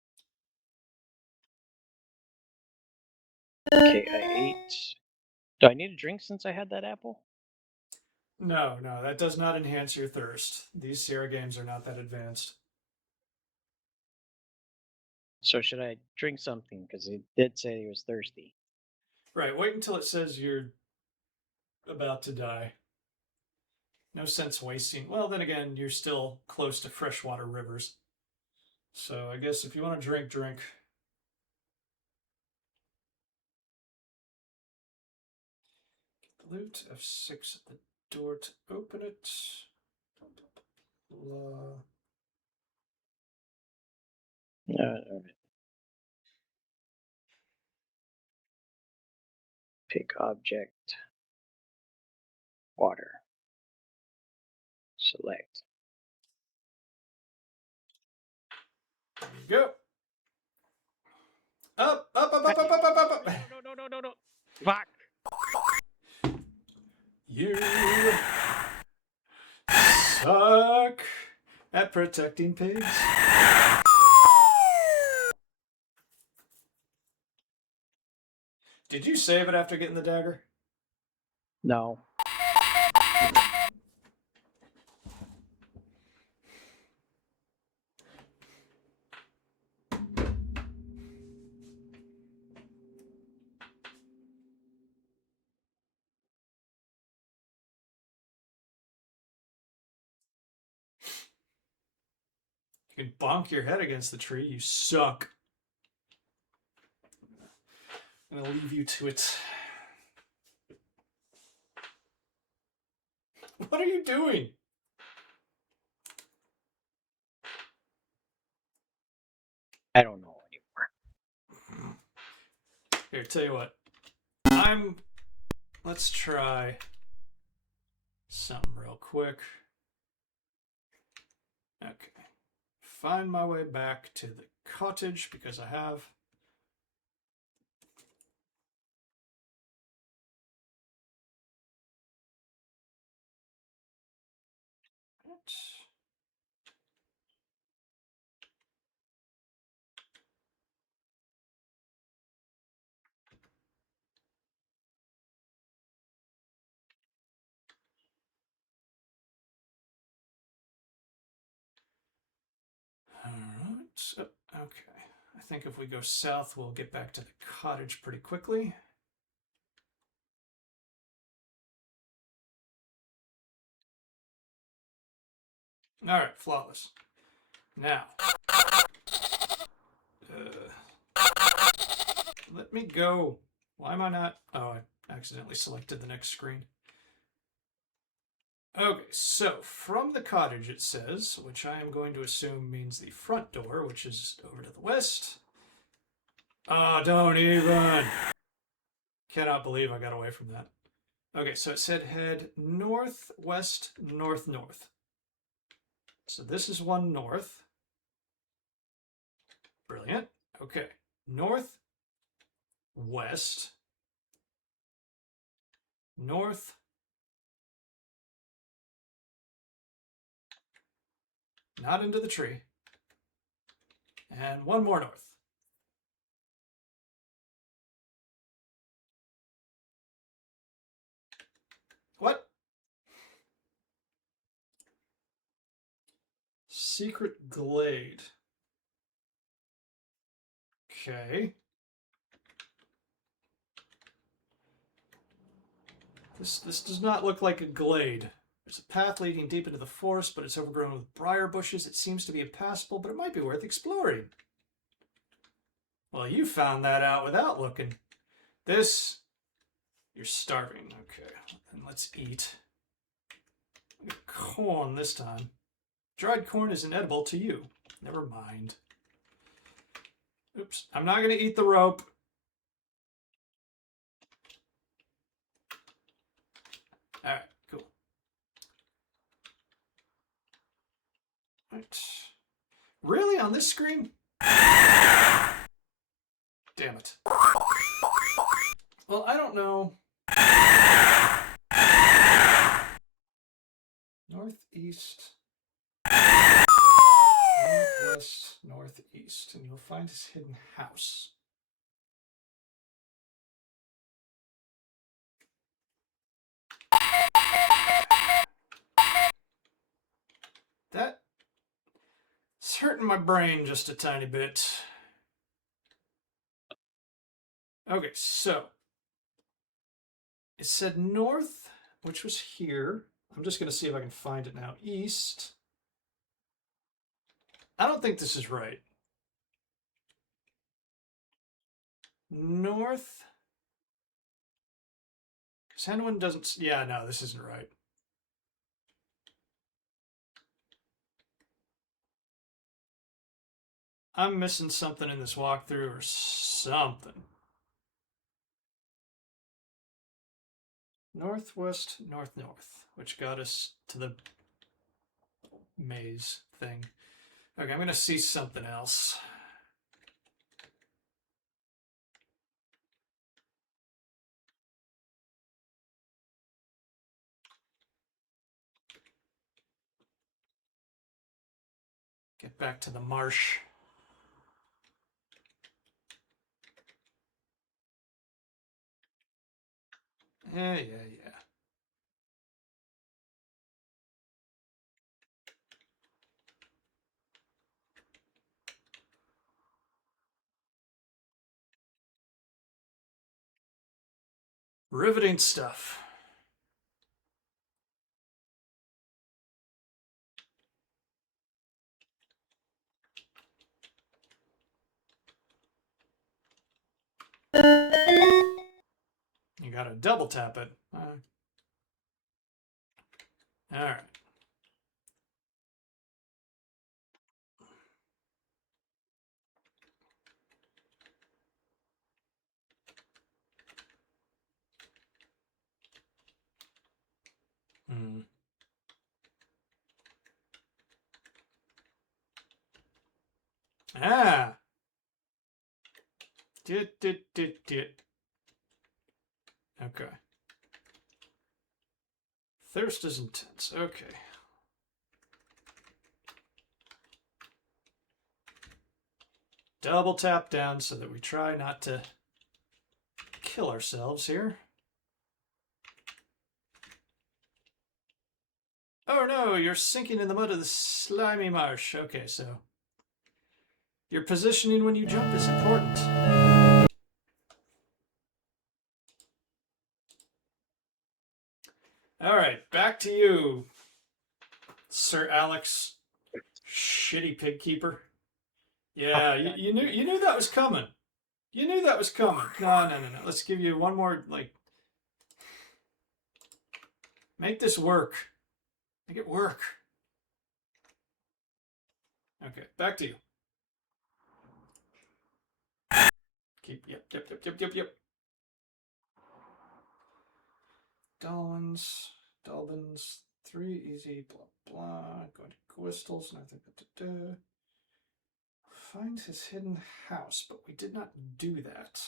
Okay, I ate. Do I need a drink since I had that apple? No, no, that does not enhance your thirst. These Sierra games are not that advanced. So should I drink something? Because he did say he was thirsty. Right, wait until it says you're about to die. No sense wasting. Well, then again, you're still close to freshwater rivers. So I guess if you want to drink, drink. Get the loot. F6 at the door to open it. All right. Pick object. Water. Select. There you go. Up, up, up, up, up, up, up, up, up. No. Fuck. You suck at protecting pigs. Did you save it after getting the dagger? No. You can bonk your head against the tree. You suck. I'm going to leave you to it. What are you doing? I don't know anymore. Here, tell you what. Let's try something real quick. Okay. Find my way back to the cottage because I have. Alright, okay. I think if we go south, we'll get back to the cottage pretty quickly. Alright, flawless. Now, let me go. Why am I not? Oh, I accidentally selected the next screen. Okay, so from the cottage it says, which I am going to assume means the front door, which is over to the west. Oh, don't even. Cannot believe I got away from that. Okay, so it said head northwest, north. So this is one north. Brilliant. Okay, north, west, north, not into the tree, and one more north. What? Secret glade. Okay. This does not look like a glade. There's a path leading deep into the forest, but it's overgrown with briar bushes. It seems to be impassable, but it might be worth exploring. Well, you found that out without looking. This, you're starving. Okay, then let's eat. Corn this time. Dried corn is inedible to you. Never mind. Oops, I'm not going to eat the rope. All right, cool. Right. Really, on this screen? Damn it. Well, I don't know. Northeast. Northwest, northeast. And you'll find his hidden house. That's hurting my brain just a tiny bit. Okay, so it said north, which was here. I'm just going to see if I can find it now. East. I don't think this is right. North. Sanwin doesn't. Yeah, no, this isn't right. I'm missing something in this walkthrough or something. Northwest, north, which got us to the maze thing. Okay, I'm going to see something else. Get back to the marsh. Yeah. Riveting stuff. You gotta double tap it. All right. Hmm. Ah. Dit. Okay. Thirst is intense. Okay. Double tap down so that we try not to kill ourselves here. Oh no, you're sinking in the mud of the slimy marsh. Okay, so your positioning when you jump is important. All right, back to you, Sir Alex, shitty pig keeper. Yeah, you knew that was coming. You knew that was coming. No. Let's give you one more. Make this work. Make it work. Okay, back to you. Yep. Dalbins, 3 easy, blah. Going to Gwistles, nothing. Find his hidden house, but we did not do that.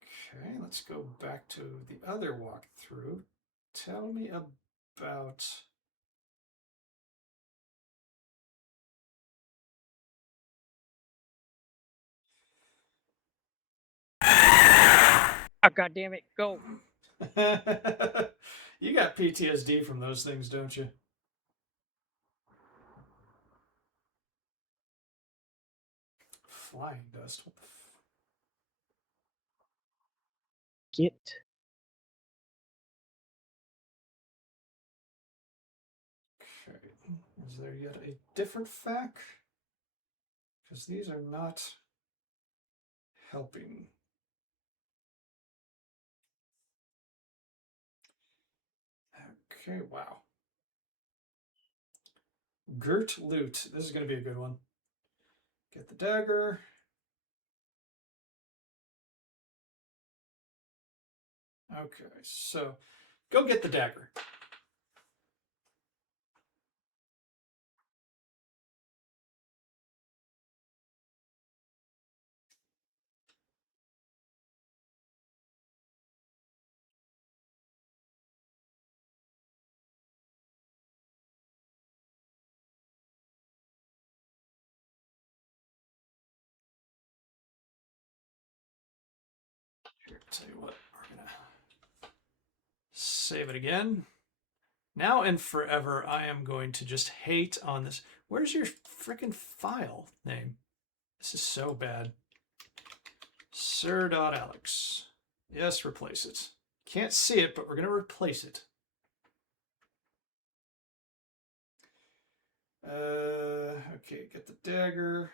Okay, let's go back to the other walkthrough. Tell me about... Oh, God damn it, go. You got PTSD from those things, don't you? Flying dust, what the Get. Okay, is there yet a different fact? Because these are not helping. Okay, wow. Girt loot. This is going to be a good one. Get the dagger. Okay, so go get the dagger. Here, tell you what, we're going to save it again. Now and forever, I am going to just hate on this. Where's your freaking file name? This is so bad. Sir.Alex. Yes, replace it. Can't see it, but we're going to replace it. Okay, get the dagger.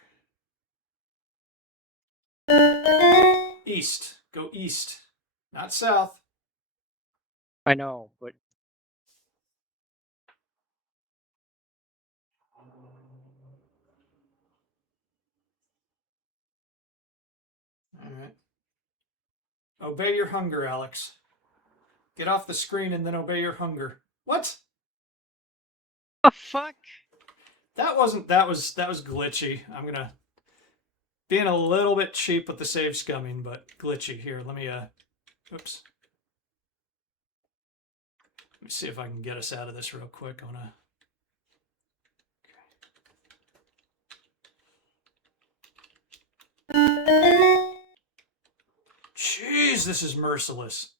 East. Go east. Not south. I know, but All right. Obey your hunger, Alex. Get off the screen and then obey your hunger. What? the fuck? That was glitchy. I'm gonna being a little bit cheap with the save scumming, but glitchy. Here, let me oops. Let me see if I can get us out of this real quick. I wanna Jeez, this is merciless.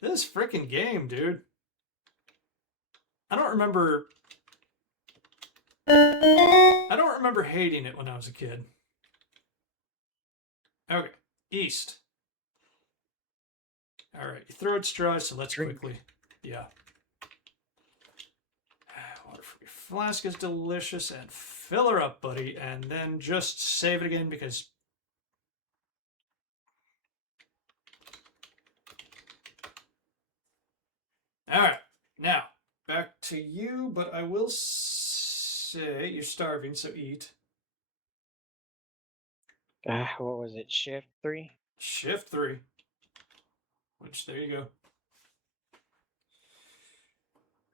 This freaking game, dude. I don't remember hating it when I was a kid. Okay, east. All right, your throat's dry, so let's quickly, yeah. Water from your flask is delicious, and fill her up, buddy, and then just save it again because. All right, now back to you, but I will say you're starving, so eat. What was it? Shift 3? Shift 3. Which, there you go.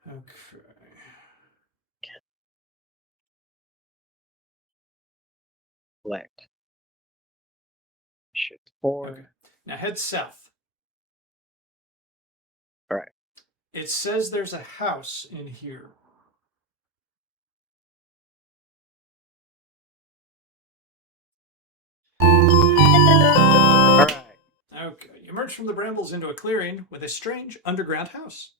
Okay. Select. Shift 4. Okay. Now head south. All right. It says there's a house in here. All right. Okay. You emerge from the brambles into a clearing with a strange underground house.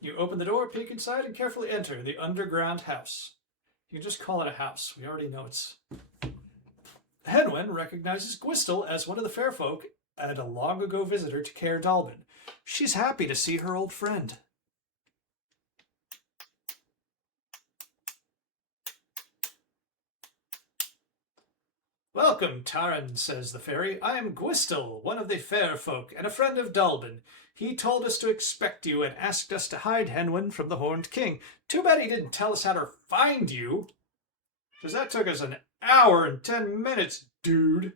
You open the door, peek inside, and carefully enter the underground house. You can just call it a house. We already know it's. Henwin recognizes Gwistel as one of the fair folk and a long ago visitor to Caer Dalbin. She's happy to see her old friend. Welcome, Taran, says the fairy. I am Gwistel, one of the fair folk, and a friend of Dalbin. He told us to expect you and asked us to hide Henwin from the Horned King. Too bad he didn't tell us how to find you. Because that took us an hour and 10 minutes, dude.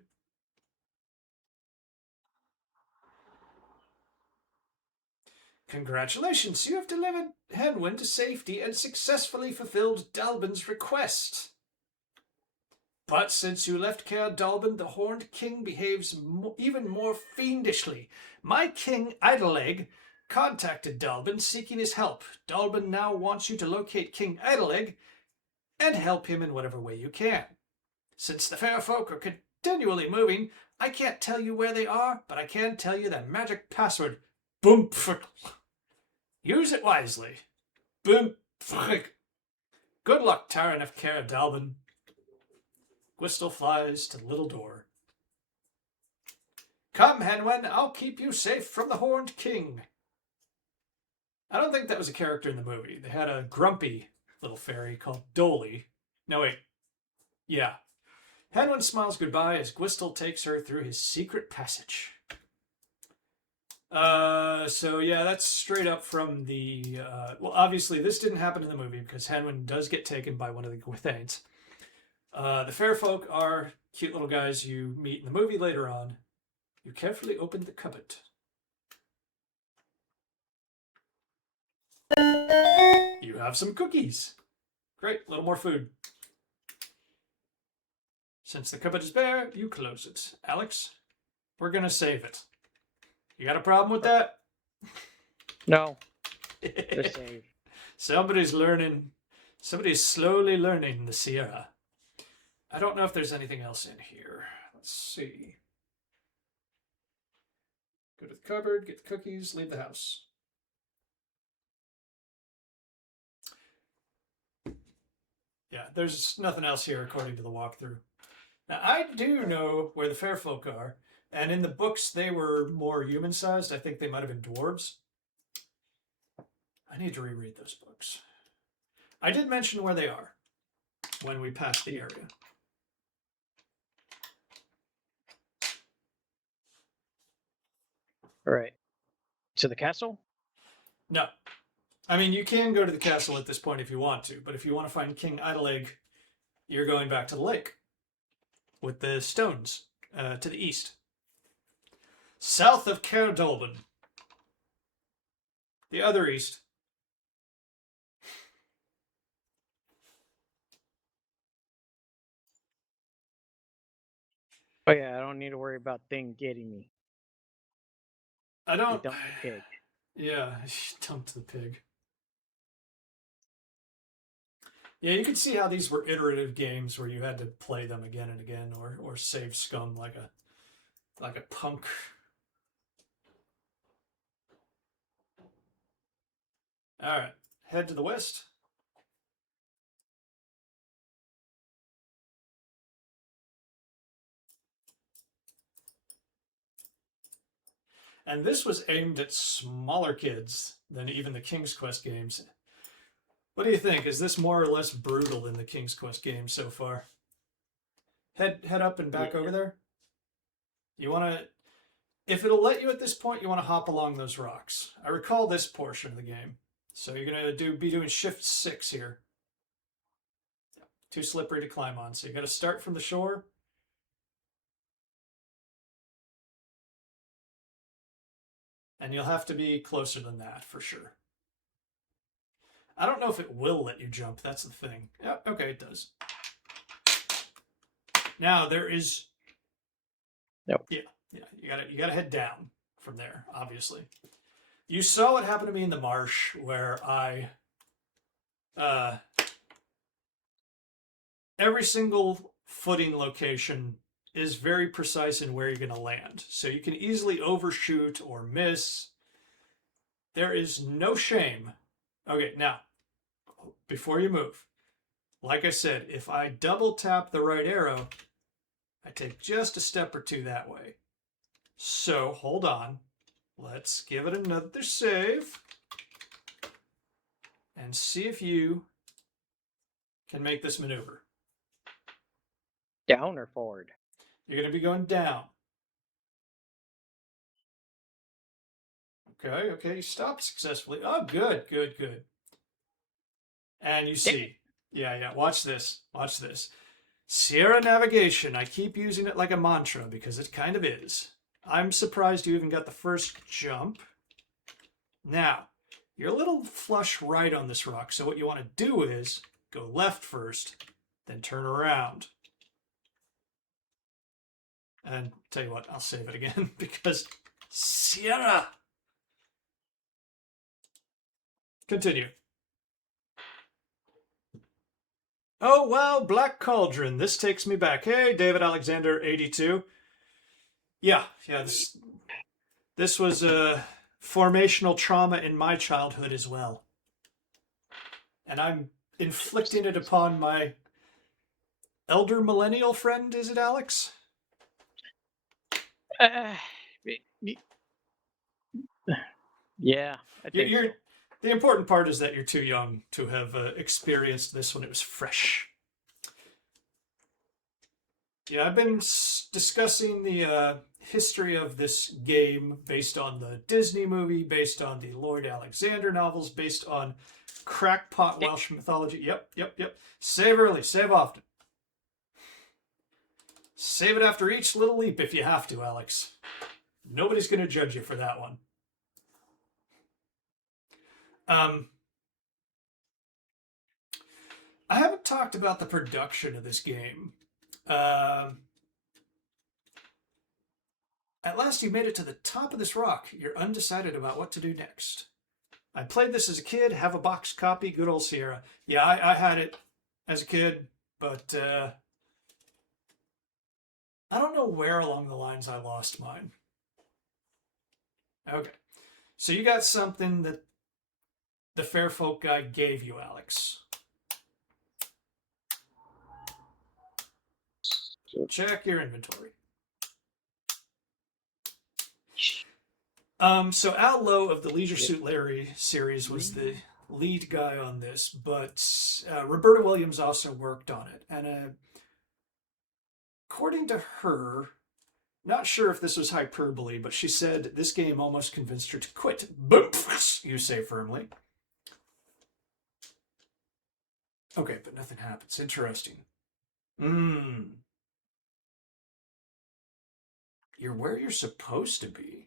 Congratulations, you have delivered Henwin to safety and successfully fulfilled Dalbin's request. But since you left Caer Dalbin, the Horned King behaves even more fiendishly. My king, Idoleg, contacted Dalbin seeking his help. Dalbin now wants you to locate King Idoleg and help him in whatever way you can. Since the fair folk are continually moving, I can't tell you where they are, but I can tell you their magic password. Boom. Use it wisely. Boom. Good luck, Taran of Caer Dalbin. Gwistel flies to the little door. Come, Henwen, I'll keep you safe from the Horned King. I don't think that was a character in the movie. They had a grumpy little fairy called Dolly. No, wait. Yeah, Hanwin smiles goodbye as Gwistel takes her through his secret passage. So yeah, that's straight up from the. Well, obviously, this didn't happen in the movie because Hanwin does get taken by one of the Gwithanes. The fair folk are cute little guys you meet in the movie later on. You carefully open the cupboard. You have some cookies. Great, a little more food. Since the cupboard is bare, you close it. Alex, we're gonna save it. You got a problem with that? No. Just save. Somebody's learning. Somebody's slowly learning the Sierra. I don't know if there's anything else in here. Let's see. Go to the cupboard, get the cookies, leave the house. Yeah, there's nothing else here according to the walkthrough. Now, I do know where the fair folk are, and in the books they were more human-sized. I think they might have been dwarves. I need to reread those books. I did mention where they are when we passed the area. All right. To the castle? No. I mean, you can go to the castle at this point if you want to, but if you want to find King Idalig, you're going back to the lake with the stones to the east. South of Caer Dallben. The other east. Oh yeah, I don't need to worry about thing getting me. I don't. Dump the pig. Yeah, she dumped the pig. Yeah, you can see how these were iterative games where you had to play them again and again, or save scum like a punk. All right, head to the west. And this was aimed at smaller kids than even the King's Quest games. What do you think? Is this more or less brutal than the King's Quest games so far? Head up and back over there. You want to, if it'll let you at this point, you want to hop along those rocks. I recall this portion of the game. So you're gonna be doing shift 6 here. Too slippery to climb on. So you got to start from the shore. And you'll have to be closer than that for sure. I don't know if it will let you jump. That's the thing. Yep, okay, it does. Now there is. Nope. Yeah. You gotta head down from there. Obviously, you saw what happened to me in the marsh where I. Every single footing location is very precise in where you're going to land. So you can easily overshoot or miss. There is no shame. Okay, now, before you move, like I said, if I double tap the right arrow, I take just a step or two that way. So hold on. Let's give it another save. And see if you can make this maneuver. Down or forward? You're going to be going down. Okay, you stopped successfully. Oh, good. And you see, yeah, watch this. Sierra navigation. I keep using it like a mantra because it kind of is. I'm surprised you even got the first jump. Now, you're a little flush right on this rock, so what you want to do is go left first, then turn around. And tell you what, I'll save it again because Sierra. Continue. Oh, wow, Black Cauldron. This takes me back. Hey, David Alexander, 82. Yeah, this was a formational trauma in my childhood as well. And I'm inflicting it upon my elder millennial friend, is it, Alex? Yeah, I think so. The important part is that you're too young to have experienced this when it was fresh. Yeah, I've been discussing the history of this game based on the Disney movie, based on the Lloyd Alexander novels, based on crackpot Damn. Welsh mythology. Yep, yep, yep. Save early, save often. Save it after each little leap if you have to, Alex. Nobody's going to judge you for that one. Um, I haven't talked about the production of this game. At last you made it to the top of this rock. You're undecided about what to do next. I played this as a kid, have a box copy, good old Sierra. Yeah, I had it as a kid, but I don't know where along the lines I lost mine. Okay. So you got something that the Fair Folk guy gave you, Alex. Check your inventory. So Al Lowe of the Leisure Suit Larry series was the lead guy on this, but Roberta Williams also worked on it. And according to her, not sure if this was hyperbole, but she said this game almost convinced her to quit. Boom, you say firmly. Okay, but nothing happens. Interesting. You're where you're supposed to be.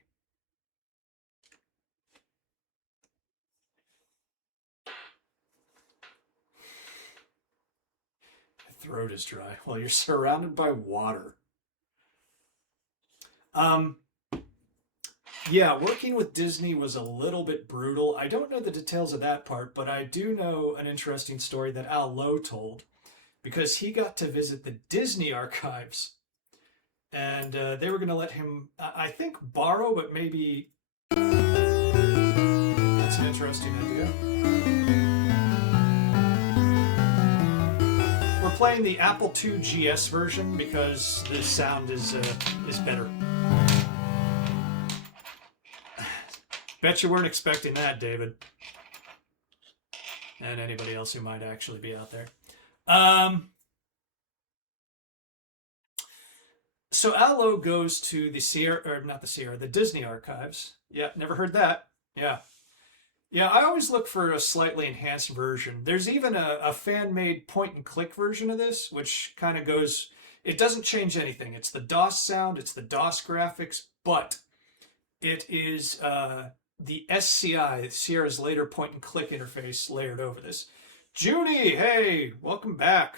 My throat is dry. Well, you're surrounded by water. Yeah, working with Disney was a little bit brutal. I don't know the details of that part, but I do know an interesting story that Al Lowe told because he got to visit the Disney archives and they were going to let him, I think, borrow, but maybe. That's an interesting idea. We're playing the Apple II GS version because the sound is better. Bet you weren't expecting that, David. And anybody else who might actually be out there. So Al Lowe goes to the the Disney archives. Yeah, never heard that. Yeah. Yeah, I always look for a slightly enhanced version. There's even a fan-made point-and-click version of this, which kind of goes... It doesn't change anything. It's the DOS sound, it's the DOS graphics, but it is the SCI, Sierra's later point-and-click interface, layered over this. Junie, hey, welcome back.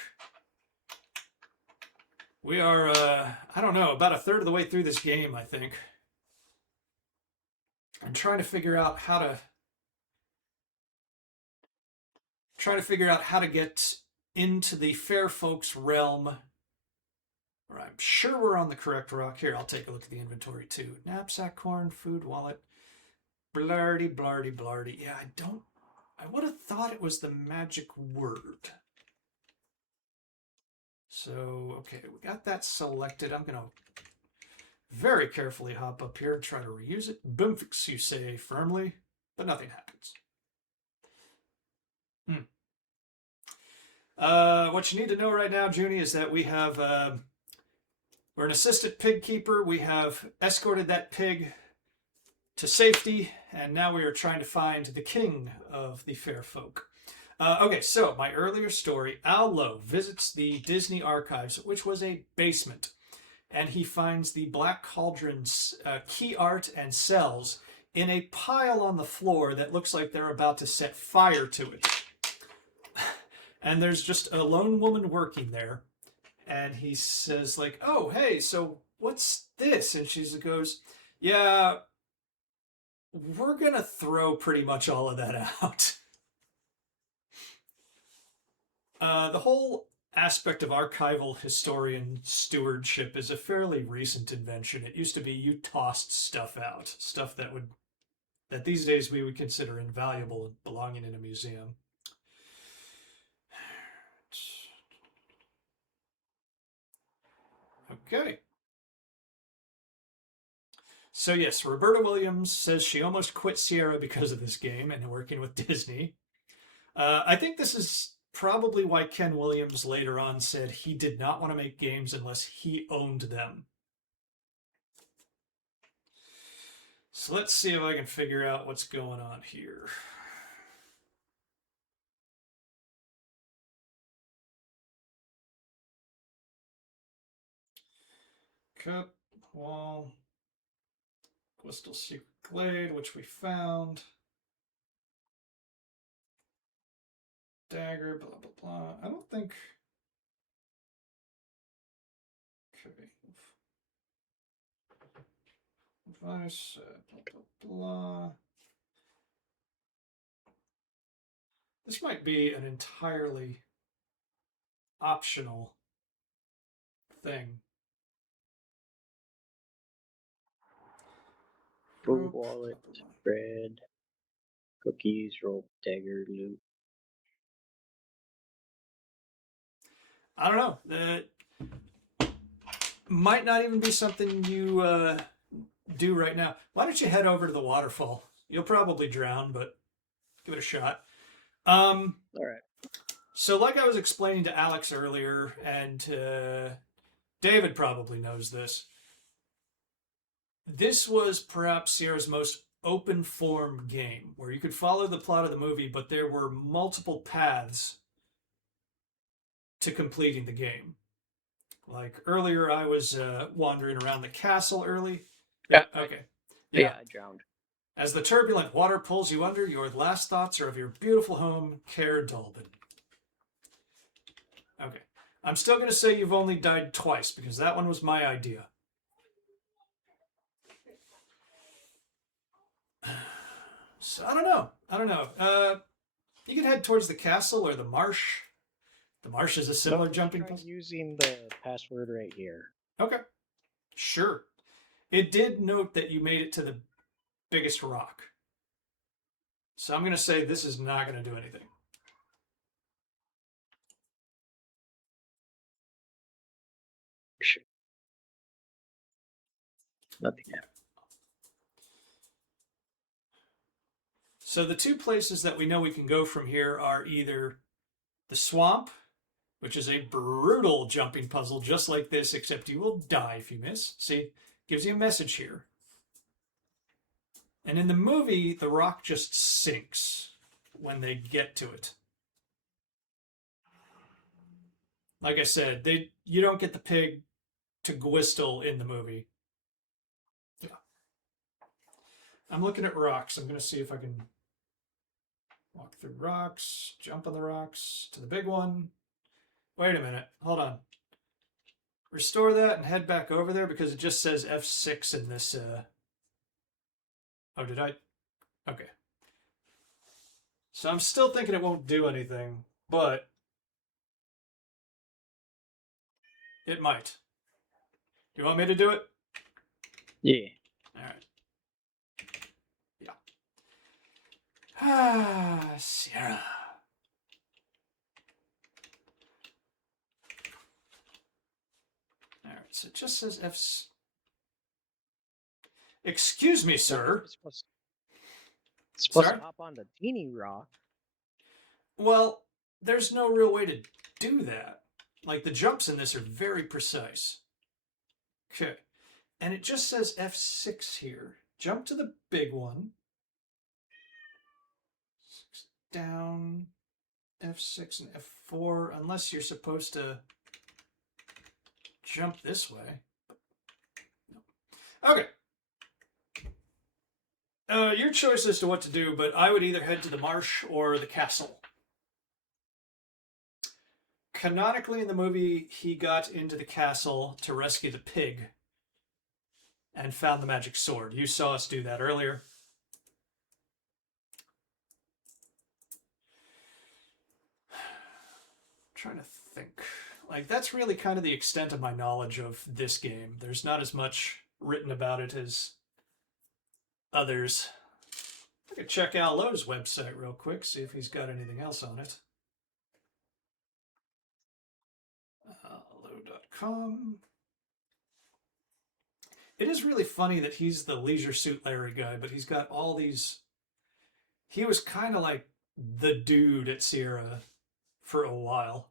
We are, I don't know, about a third of the way through this game, I think. I'm trying to figure out how to get into the fair folks realm. Or I'm sure we're on the correct rock. Here, I'll take a look at the inventory too. Knapsack, corn, food, wallet. Blardy, blardy, blardy. Yeah, I would have thought it was the magic word. So, okay, we got that selected. I'm going to very carefully hop up here and try to reuse it. Boomfix, you say firmly, but nothing happens. What you need to know right now, Junie, is that we have we're an assistant pig keeper. We have escorted that pig to safety, and now we are trying to find the king of the fair folk. Okay, so my earlier story, Al Lowe visits the Disney archives, which was a basement, and he finds the Black Cauldron's key art and cells in a pile on the floor that looks like they're about to set fire to it. And there's just a lone woman working there. And he says, like, oh, hey, so what's this? And she goes, yeah, we're going to throw pretty much all of that out. The whole aspect of archival historian stewardship is a fairly recent invention. It used to be you tossed stuff out, stuff that these days we would consider invaluable and belonging in a museum. Okay. So yes, Roberta Williams says she almost quit Sierra because of this game and working with Disney. I think this is probably why Ken Williams later on said he did not want to make games unless he owned them. So let's see if I can figure out what's going on here. Cup, wall, Crystal Secret Glade, which we found. Dagger, blah, blah, blah. I don't think... Okay. Advice, blah, blah, blah. This might be an entirely optional thing. Food wallet, bread, cookies, rope, dagger, loot. I don't know. That might not even be something you do right now. Why don't you head over to the waterfall? You'll probably drown, but give it a shot. All right. So, like I was explaining to Alex earlier, and David probably knows this, this was perhaps Sierra's most open form game, where you could follow the plot of the movie, but there were multiple paths to completing the game. Like earlier, I was wandering around the castle early. Yeah. Okay. Yeah, I drowned. As the turbulent water pulls you under, your last thoughts are of your beautiful home, Caer Dallben. Okay. I'm still going to say you've only died twice, because that one was my idea. So, I don't know. You can head towards the castle or the marsh. The marsh is a similar jumping puzzle. Using the password right here. Okay. Sure. It did note that you made it to the biggest rock. So I'm going to say this is not going to do anything. Sure. Nothing happened. So the two places that we know we can go from here are either the swamp, which is a brutal jumping puzzle just like this, except you will die if you miss. See, gives you a message here. And in the movie, the rock just sinks when they get to it. Like I said, you don't get the pig to Gwistle in the movie. Yeah. I'm looking at rocks. I'm going to see if I can walk through rocks, jump on the rocks to the big one. Wait a minute. Hold on. Restore that and head back over there because it just says F6 in this. Oh, did I? Okay. So I'm still thinking it won't do anything, but it might. Do you want me to do it? Yeah. All right. Yeah. Ah, Sierra. All right, so it just says F. Excuse me, sir. It's supposed Sorry? to hop on the teeny rock. Well, there's no real way to do that. Like, the jumps in this are very precise. Okay. And it just says F6 here. Jump to the big one. 6 down. F6 and F4. Unless you're supposed to jump this way. No. Okay. Your choice as to what to do, but I would either head to the marsh or the castle. Canonically in the movie, he got into the castle to rescue the pig and found the magic sword. You saw us do that earlier. I'm trying to think. Like, that's really kind of the extent of my knowledge of this game. There's not as much written about it as others. I could check out Lowe's website real quick, see if he's got anything else on it. Lowe.com. It is really funny that he's the Leisure Suit Larry guy, but he's got all these... He was kind of like the dude at Sierra for a while.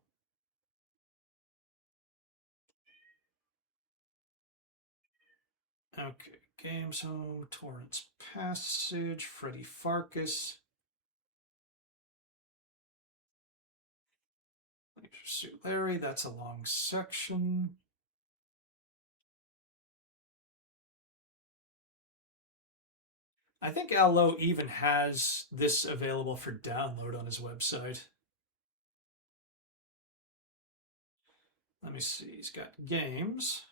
Okay, Games Home, Torrance Passage, Freddy Farkas. Leisure Suit Larry, that's a long section. I think Lowe even has this available for download on his website. Let me see, he's got games.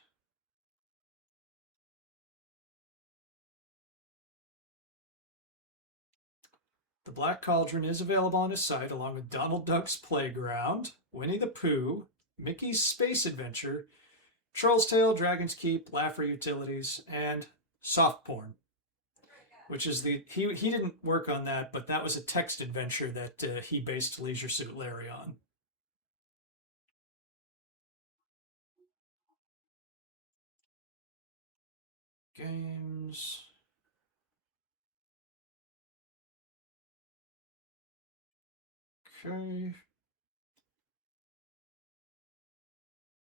The Black Cauldron is available on his site along with Donald Duck's Playground, Winnie the Pooh, Mickey's Space Adventure, Troll's Tale, Dragon's Keep, Laugher Utilities, and Soft Porn. Which is he didn't work on that, but that was a text adventure that he based Leisure Suit Larry on. Games. Okay.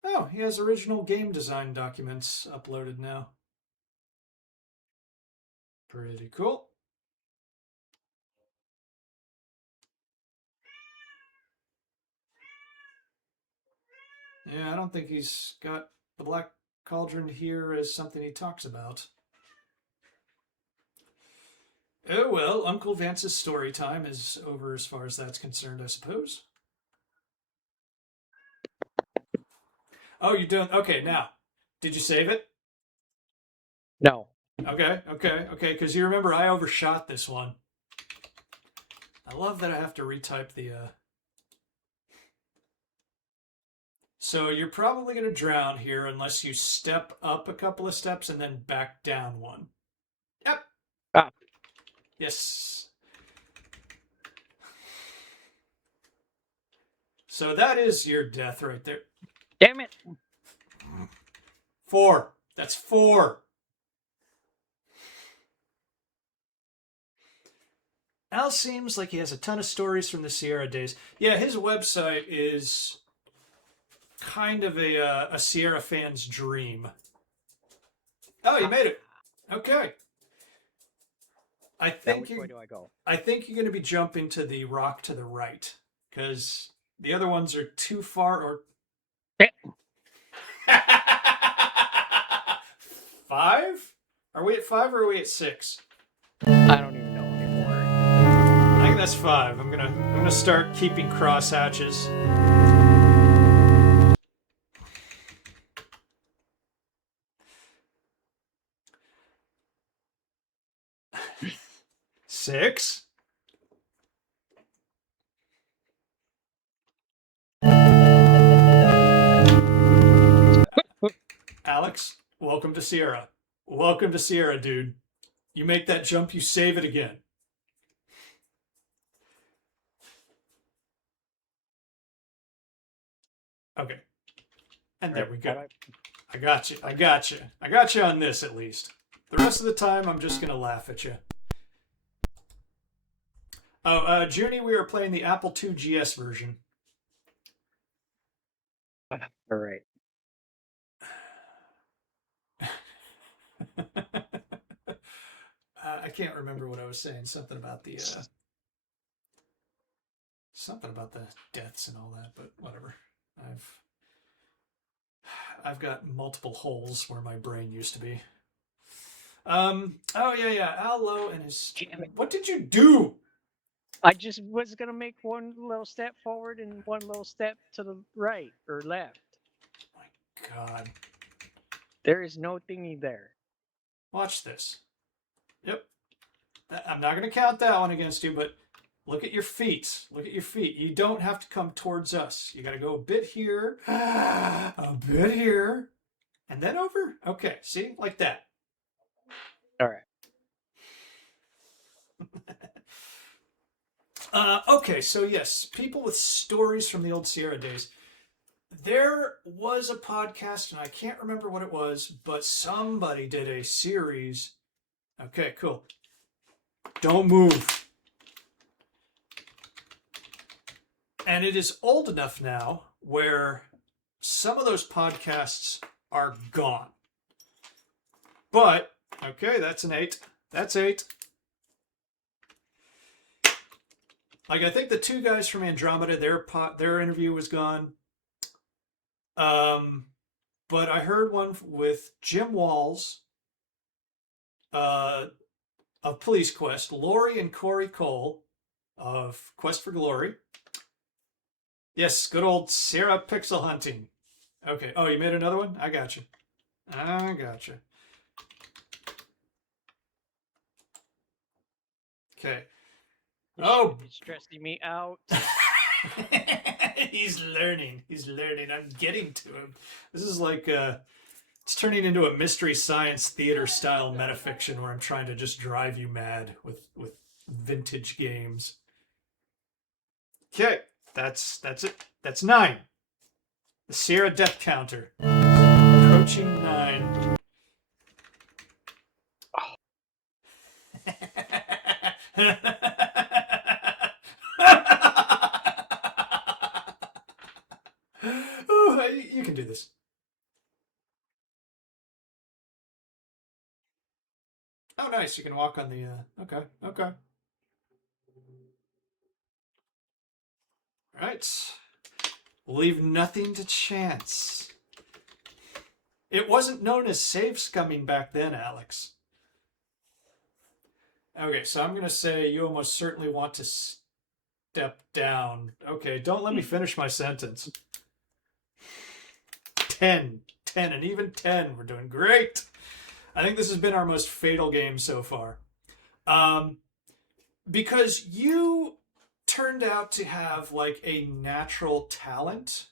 Oh, he has original game design documents uploaded now. Pretty cool. Yeah, I don't think he's got the Black Cauldron here as something he talks about. Oh well, Uncle Vance's story time is over as far as that's concerned, I suppose. Oh, you don't? Okay, now, did you save it? No. Okay, because you remember I overshot this one. I love that I have to retype the... So you're probably going to drown here unless you step up a couple of steps and then back down one. Yep. Ah. Yes. So that is your death right there. Damn it. 4. That's 4. Al seems like he has a ton of stories from the Sierra days. Yeah, his website is kind of a Sierra fan's dream. Oh, you made it. Okay. I think which way do I go? I think you're going to be jumping to the rock to the right because the other ones are too far. Or 5? Are we at 5 or are we at 6? I don't even know anymore. I think that's 5. I'm gonna start keeping cross hatches. Six. Alex, welcome to Sierra. Welcome to Sierra, dude. You make that jump, you save it again. Okay. And there we go. I got you. I got you. I got you on this at least. The rest of the time, I'm just going to laugh at you. Oh, Junie, we are playing the Apple II GS version. All right. I can't remember what I was saying. Something about the deaths and all that, but whatever. I've got multiple holes where my brain used to be. Oh yeah. Al Lowe and his. What did you do? I just was gonna make one little step forward and one little step to the right or left. Oh my God. There is no thingy there. Watch this. Yep. I'm not going to count that one against you, but look at your feet. Look at your feet. You don't have to come towards us. You got to go a bit here, a bit here, and then over. Okay, see? Like that. All right. Okay, so yes, people with stories from the old Sierra days. There was a podcast, and I can't remember what it was, but somebody did a series. Okay, cool. Don't move. And it is old enough now where some of those podcasts are gone. But, okay, that's an 8. That's 8. Like, I think the two guys from Andromeda, their interview was gone. But I heard one with Jim Walls of Police Quest, Lori and Corey Cole of Quest for Glory. Yes, good old Sarah Pixel Hunting. Okay. Oh, you made another one? I got you. I got you. Okay. Oh. It's stressing me out. He's learning. I'm getting to him. This is like it's turning into a mystery science theater style metafiction where I'm trying to just drive you mad with vintage games. Okay, that's it. That's 9. The Sierra death counter approaching 9. Oh, you can do this. Oh, nice. You can walk on the. Okay. All right. Leave nothing to chance. It wasn't known as save scumming back then, Alex. Okay, so I'm going to say you almost certainly want to step down. Okay, don't let me finish my sentence. 10, and even 10. We're doing great. I think this has been our most fatal game so far. Because you turned out to have like a natural talent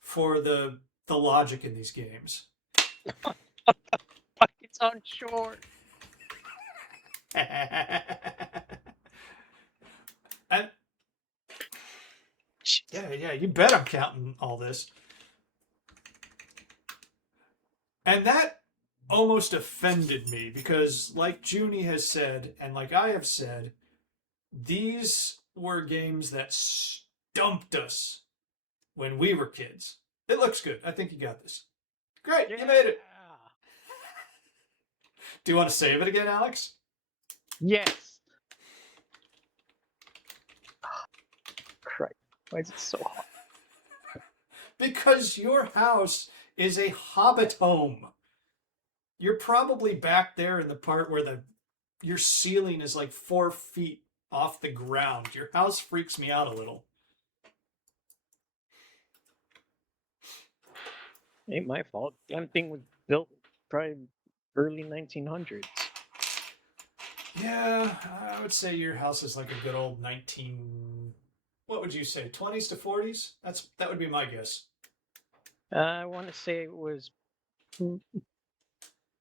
for the logic in these games. It's on shore. And yeah, you bet I'm counting all this. And that almost offended me because, like Junie has said, and like I have said, these were games that stumped us when we were kids. It looks good. I think you got this. Great, you made it. Do you want to save it again, Alex? Yes. Christ, why is it so hot? Because your house is a hobbit home. You're probably back there in the part where your ceiling is like 4 feet off the ground. Your house freaks me out a little. Ain't my fault. Damn thing was built probably early 1900s. Yeah, I would say your house is like a good old what would you say, 20s to 40s? That would be my guess. I want to say it was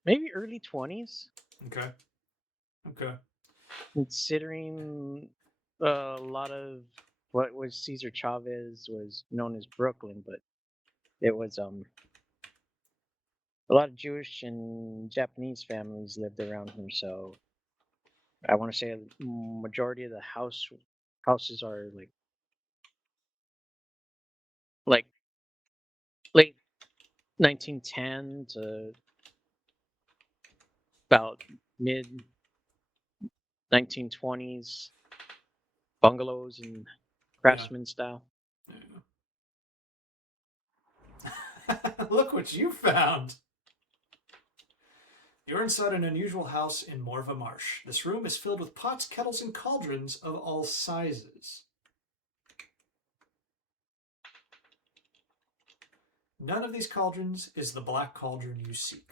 maybe early 20s. Okay. Considering a lot of what was Cesar Chavez was known as Brooklyn, but it was a lot of Jewish and Japanese families lived around here, so I want to say a majority of the houses are like late 1910 to about mid 1920s bungalows and craftsman style. Yeah. Look what you found. You're inside an unusual house in Morva Marsh. This room is filled with pots, kettles, and cauldrons of all sizes. None of these cauldrons is the black cauldron you seek.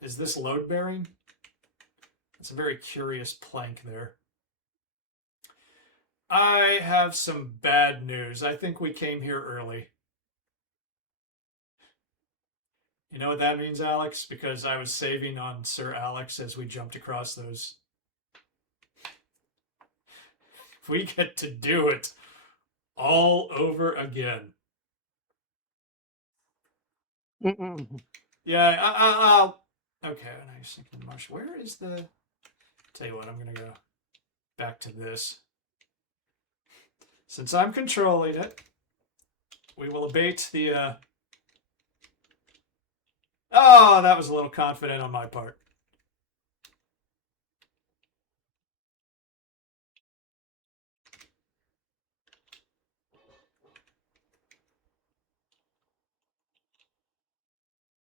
Is this load bearing? It's a very curious plank there. I have some bad news. I think we came here early. You know what that means, Alex? Because I was saving on Sir Alex as we jumped across those. We get to do it all over again. Yeah, I'll... Okay, nice. Marsh. Where is the... Tell you what, I'm going to go back to this. Since I'm controlling it, we will abate the... Oh, that was a little confident on my part.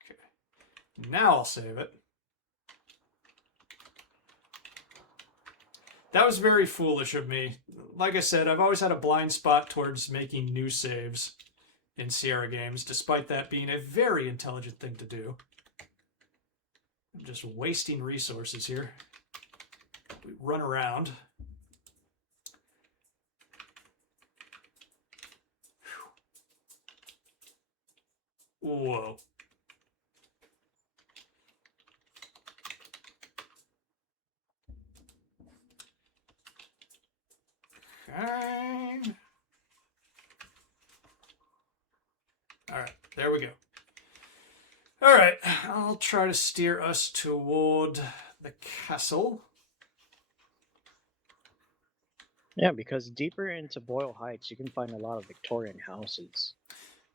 Okay. Now I'll save it. That was very foolish of me. Like I said, I've always had a blind spot towards making new saves in Sierra games, despite that being a very intelligent thing to do. I'm just wasting resources here. We run around. Whoa. Okay. All right, there we go. All right, I'll try to steer us toward the castle. Yeah, because deeper into Boyle Heights, you can find a lot of Victorian houses.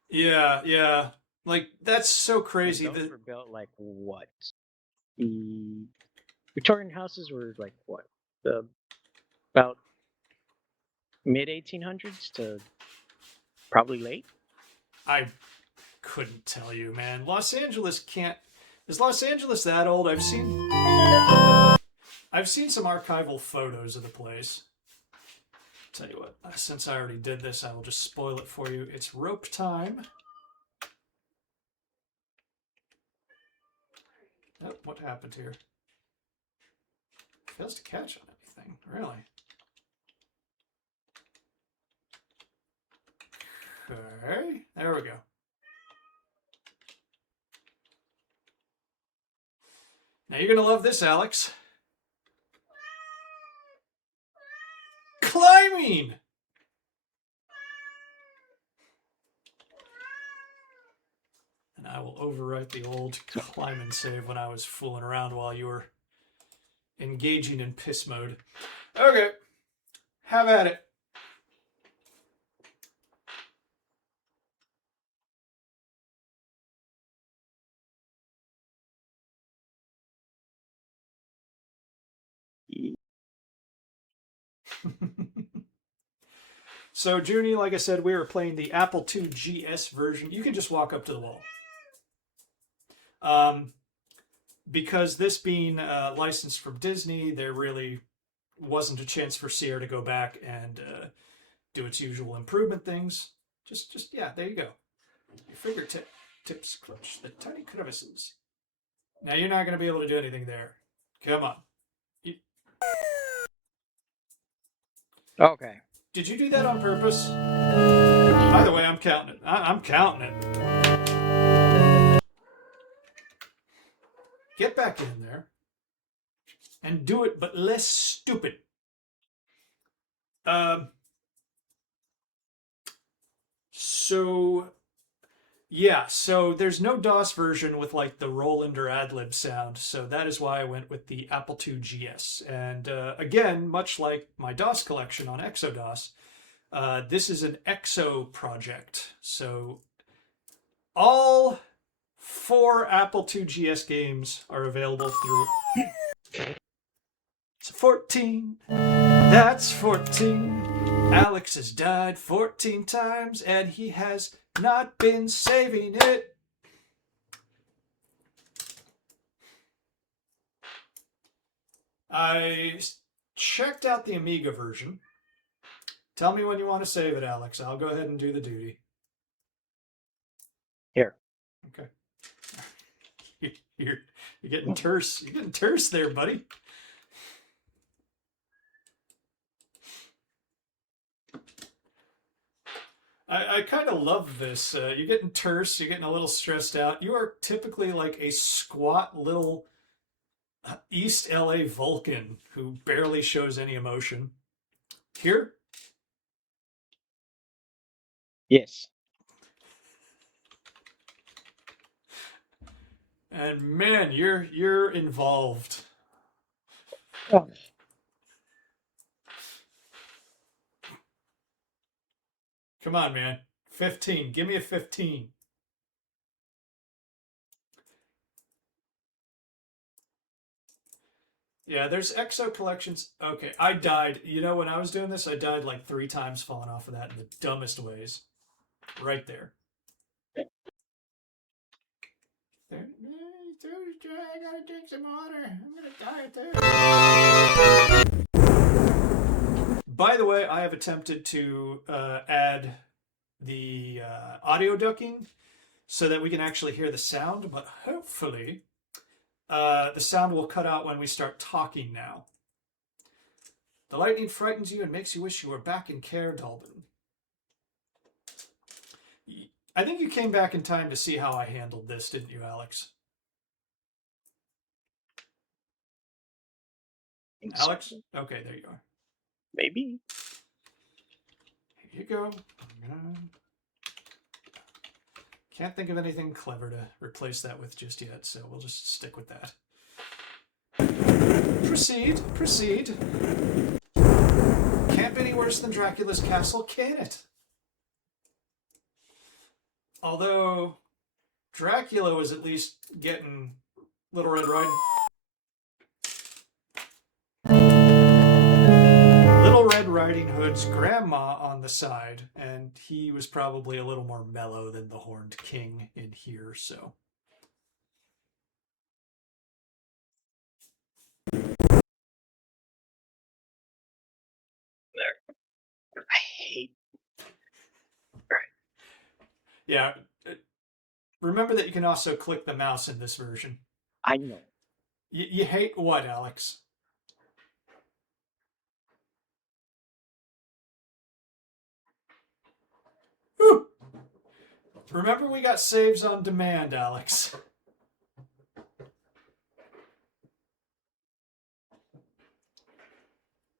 Yeah. Like, that's so And crazy. those were built like what? The Victorian houses were like what? About mid 1800s to probably late. I couldn't tell you, man. Los Angeles can't... Is Los Angeles that old? I've seen some archival photos of the place. Tell you what, since I already did this, I will just spoil it for you. It's rope time. Oh, what happened here? Fails to catch on anything, really. Okay, there we go. Now you're gonna love this, Alex. Climbing! And I will overwrite the old climbing save when I was fooling around while you were engaging in piss mode. Okay, have at it. So, Junie, like I said, we were playing the Apple II GS version. You can just walk up to the wall. Because this being licensed from Disney, there really wasn't a chance for Sierra to go back and do its usual improvement things. Just yeah, there you go. Your fingertips clutch the tiny crevices. Now you're not going to be able to do anything there. Come on. Okay. Did you do that on purpose? By the way, I'm counting it. I'm counting it. Get back in there and do it, but less stupid. So there's no DOS version with like the Roland or Adlib sound, so that is why I went with the Apple II GS. And again, much like my DOS collection on Exodos, this is an Exo project. So all 4 Apple II GS games are available through... It's 14. That's 14. Alex has died 14 times and he has not been saving it. I checked out the Amiga version. Tell me when you want to save it, Alex. I'll go ahead and do the duty. Here. Okay. You're getting terse. You're getting terse there, buddy. I kind of love this. You're getting terse. You're getting a little stressed out. You are typically like a squat little East LA Vulcan who barely shows any emotion. Here? Yes. And man, you're involved. Oh. Come on, man. 15. Give me a 15. Yeah, there's EXO collections. Okay, I died. You know, when I was doing this, I died like 3 times falling off of that in the dumbest ways. Right there. There. I gotta drink some water. I'm gonna die there. By the way, I have attempted to add the audio ducking so that we can actually hear the sound, but hopefully the sound will cut out when we start talking now. The lightning frightens you and makes you wish you were back in Caer Dallben. I think you came back in time to see how I handled this, didn't you, Alex? Alex? Okay, there you are. Maybe. Here you go. Can't think of anything clever to replace that with just yet, so we'll just stick with that. Proceed, proceed. Can't be any worse than Dracula's castle, can it? Although Dracula was at least getting Little Red Riding. Little Red Riding Hood's grandma on the side, and he was probably a little more mellow than the Horned King in here, so. There. I hate. Right. Yeah. Remember that you can also click the mouse in this version. I know. You hate what, Alex? Whew. Remember we got saves on demand, Alex.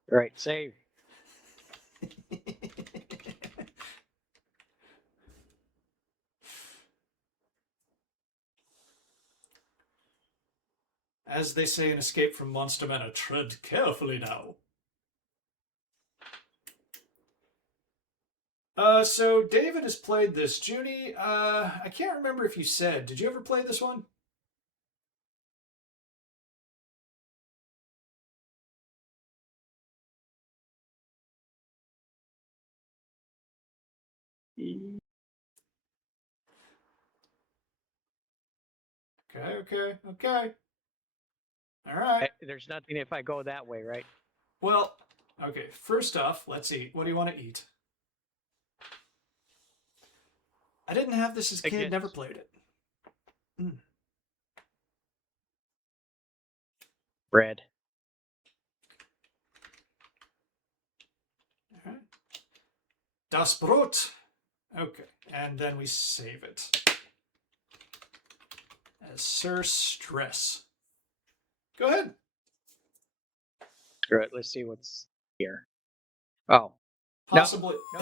Right, save. As they say in Escape from Monster Manor, tread carefully now. So David has played this. Junie, I can't remember if you said. Did you ever play this one? Okay. All right. There's nothing if I go that way, right? Well, okay. First off, let's eat. What do you want to eat? I didn't have this as a kid. Never played it. Bread. All right. Das Brot. Okay, and then we save it as Sir Stress. Go ahead. All right, let's see what's here. Oh. Possibly. No.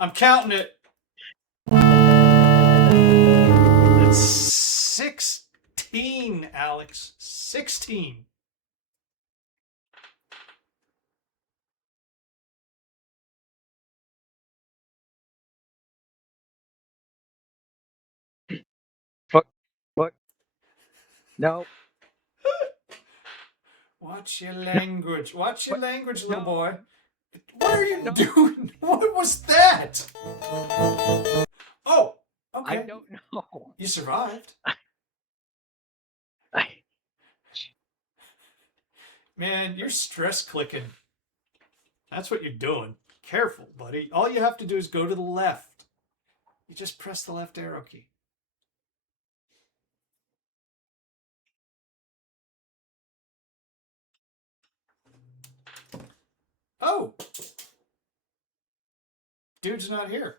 I'm counting it. That's 16, Alex. 16. What? No. Watch your language. Watch your language, little boy. What are you doing? What was that? Oh, okay. I don't know. You survived. Man, you're stress clicking. That's what you're doing. Careful, buddy. All you have to do is go to the left. You just press the left arrow key. Oh! Dude's not here.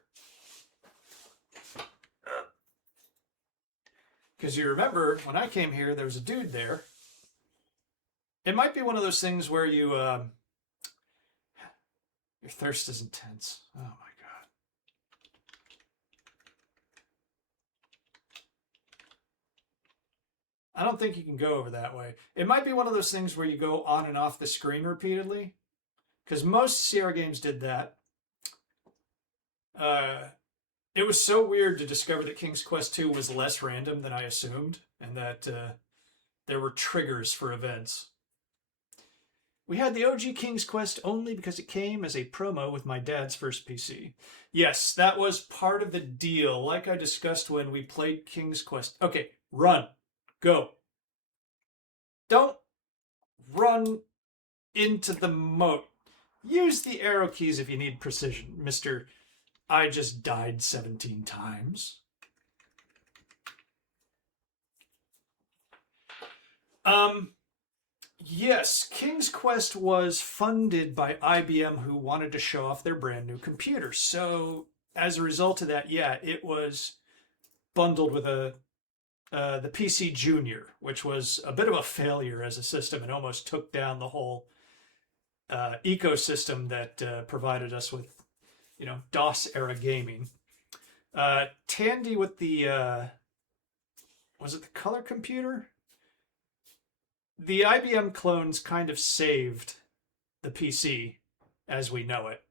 Because you remember, when I came here, there was a dude there. It might be one of those things where you, your thirst is intense. Oh my god. I don't think you can go over that way. It might be one of those things where you go on and off the screen repeatedly. Because most CR games did that. Uh, it was so weird to discover that King's Quest 2 was less random than I assumed, and that there were triggers for events. We had the OG King's Quest only because it came as a promo with my dad's first PC. Yes, that was part of the deal, like I discussed when we played King's Quest. Okay, run. Go. Don't run into the moat. Use the arrow keys if you need precision, Mr. I just died 17 times. Yes, King's Quest was funded by IBM, who wanted to show off their brand new computer. So as a result of that, yeah, it was bundled with the PC Junior, which was a bit of a failure as a system and almost took down the whole ecosystem that provided us with, DOS era gaming. Tandy with the was it the color computer? The IBM clones kind of saved the PC as we know it.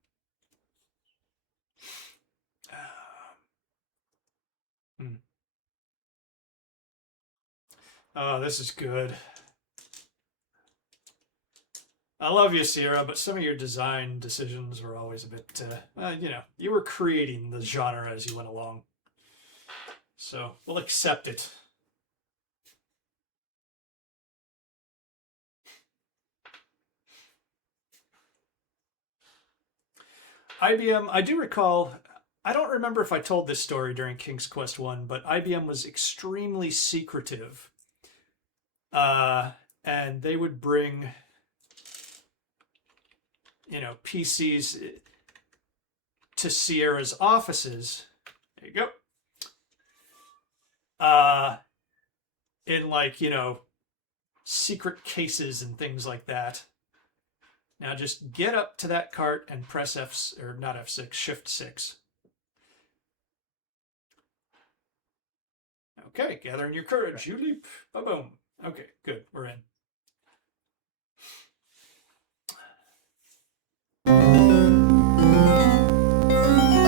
Oh, this is good. I love you, Sierra, but some of your design decisions were always a bit, you were creating the genre as you went along. So we'll accept it. IBM, I do recall, I don't remember if I told this story during King's Quest 1, but IBM was extremely secretive. And they would bring, PCs to Sierra's offices. There you go. In secret cases and things like that. Now just get up to that cart and press F, or not F6, Shift 6. Okay, gathering your courage, you leap. Ba-boom. Okay, good, we're in.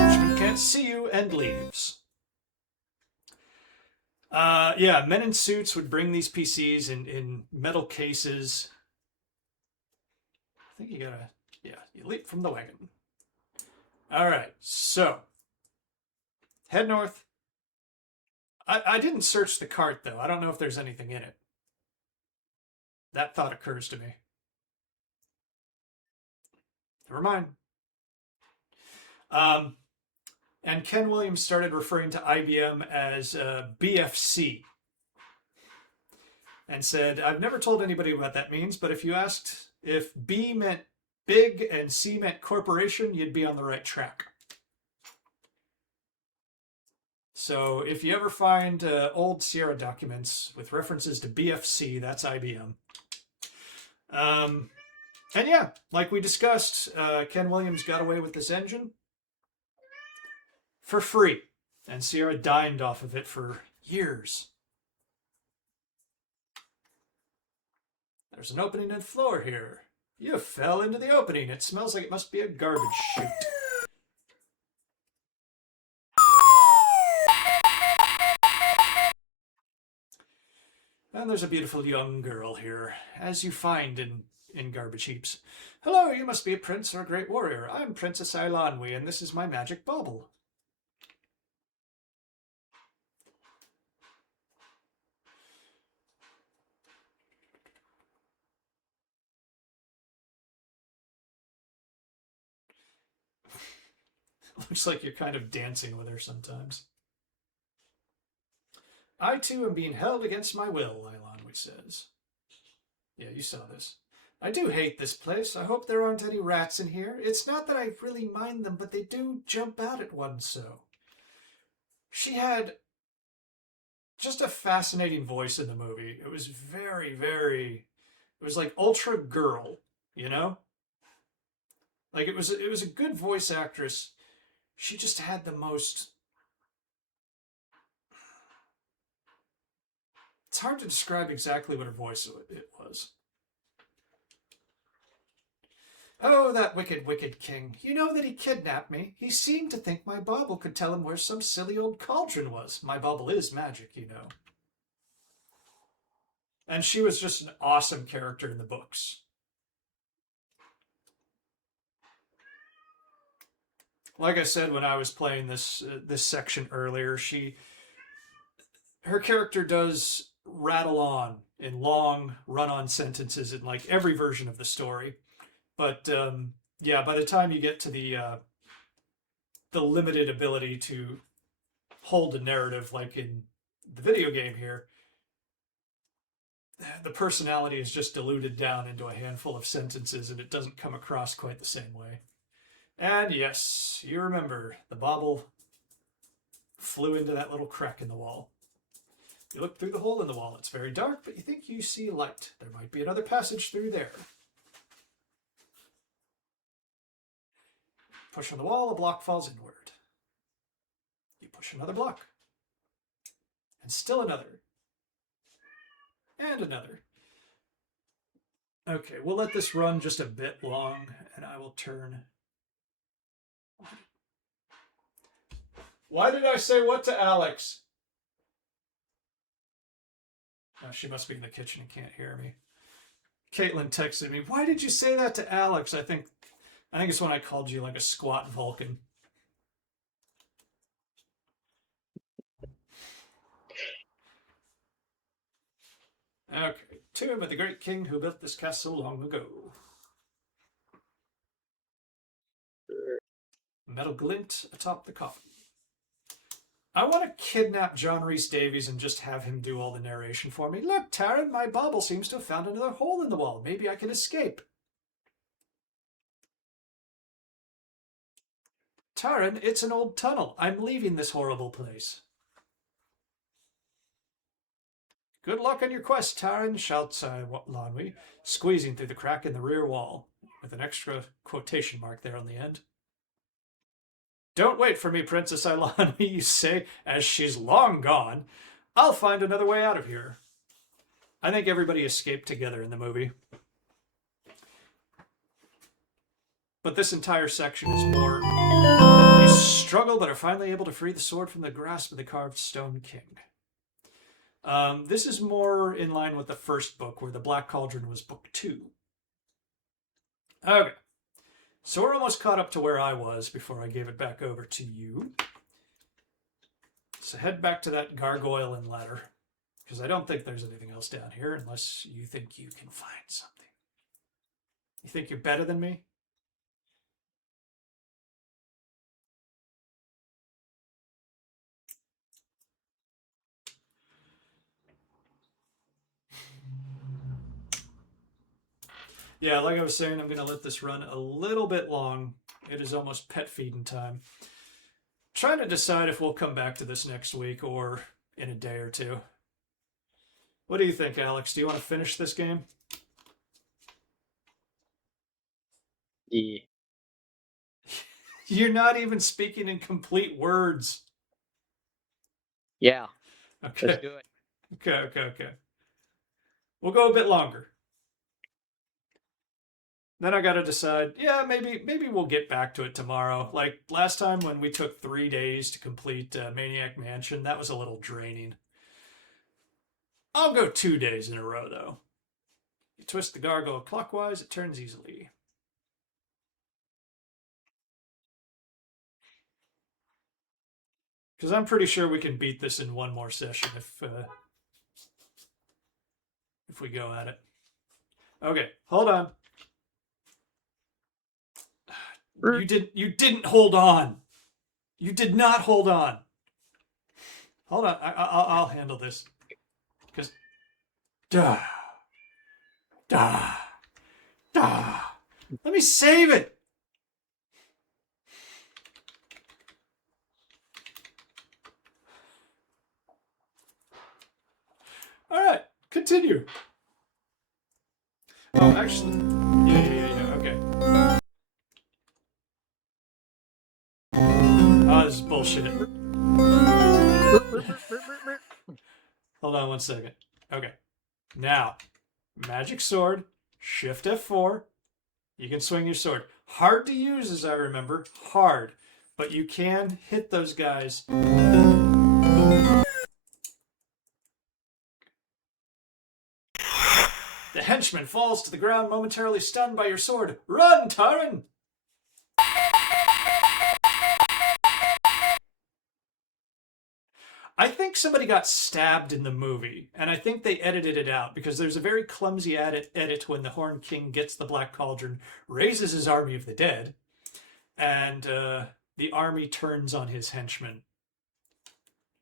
Richmond can't see you and leaves. Yeah, men in suits would bring these PCs in metal cases. I think you gotta, you leap from the wagon. All right, so head north. I didn't search the cart, though. I don't know if there's anything in it. That thought occurs to me. Never mind. And Ken Williams started referring to IBM as BFC and said, I've never told anybody what that means, but if you asked if B meant big and C meant corporation, you'd be on the right track. So if you ever find old Sierra documents with references to BFC, that's IBM. And yeah, like we discussed, Ken Williams got away with this engine for free, and Sierra dined off of it for years. There's an opening in the floor here. You fell into the opening. It smells like it must be a garbage chute. And there's a beautiful young girl here, as you find in garbage heaps. Hello, you must be a prince or a great warrior. I'm Princess Ailanwi, and this is my magic bauble. Looks like you're kind of dancing with her sometimes. I too am being held against my will, Ailanwi says. Yeah, you saw this. I do hate this place. I hope there aren't any rats in here. It's not that I really mind them, but they do jump out at one so. She had just a fascinating voice in the movie. It was very, very... It was like ultra girl, you know? Like it was a good voice actress. She just had the most... It's hard to describe exactly what her voice it was. Oh, that wicked, wicked king. You know that he kidnapped me. He seemed to think my bauble could tell him where some silly old cauldron was. My bauble is magic, you know. And she was just an awesome character in the books. Like I said when I was playing this section earlier, her character does rattle on in long run-on sentences in like every version of the story. But yeah, by the time you get to the limited ability to hold a narrative like in the video game here, the personality is just diluted down into a handful of sentences and it doesn't come across quite the same way. And yes, you remember the bauble flew into that little crack in the wall. You look through the hole in the wall. It's very dark, but you think you see light. There might be another passage through there. Push on the wall, a block falls inward. You push another block. And still another. And another. Okay, we'll let this run just a bit long, and I will turn. Why did I say what to Alex? Oh, she must be in the kitchen and can't hear me. Caitlin texted me, why did you say that to Alex? I think it's when I called you like a squat Vulcan. Okay, tomb of the great king who built this castle long ago. Metal glint atop the coffin. I want to kidnap John Rhys Davies and just have him do all the narration for me. Look, Taryn, my bauble seems to have found another hole in the wall. Maybe I can escape. Taryn, it's an old tunnel. I'm leaving this horrible place. Good luck on your quest, Taryn, shouts Lonwy, squeezing through the crack in the rear wall, with an extra quotation mark there on the end. Don't wait for me, Princess Ilani, you say, as she's long gone. I'll find another way out of here. I think everybody escaped together in the movie. But this entire section is more... You struggle, but are finally able to free the sword from the grasp of the carved stone king. This is more in line with the first book, where the Black Cauldron was book 2. Okay. So we're almost caught up to where I was before I gave it back over to you. So head back to that gargoyle and ladder, because I don't think there's anything else down here unless you think you can find something. You think you're better than me? Yeah, like I was saying, I'm going to let this run a little bit long. It is almost pet feeding time. Trying to decide if we'll come back to this next week or in a day or two. What do you think, Alex? Do you want to finish this game? Yeah. You're not even speaking in complete words. Yeah. Okay. Let's do it. Okay. We'll go a bit longer. Then I got to decide, yeah, maybe we'll get back to it tomorrow. Like last time when we took 3 days to complete Maniac Mansion, that was a little draining. I'll go 2 days in a row, though. You twist the gargoyle clockwise, it turns easily. Because I'm pretty sure we can beat this in one more session if we go at it. Okay, hold on. You didn't hold on. You did not hold on. Hold on. I'll handle this. Because duh. Let me save it. All right, continue. Oh, actually, yeah. Okay. Oh, this is bullshit. Hold on 1 second. Okay. Now, magic sword, shift F4, You can swing your sword. Hard to use, as I remember. Hard. But you can hit those guys. The henchman falls to the ground, momentarily stunned by your sword. Run, Taran! I think somebody got stabbed in the movie, and I think they edited it out because there's a very clumsy edit when the Horn King gets the Black Cauldron, raises his army of the dead, and the army turns on his henchmen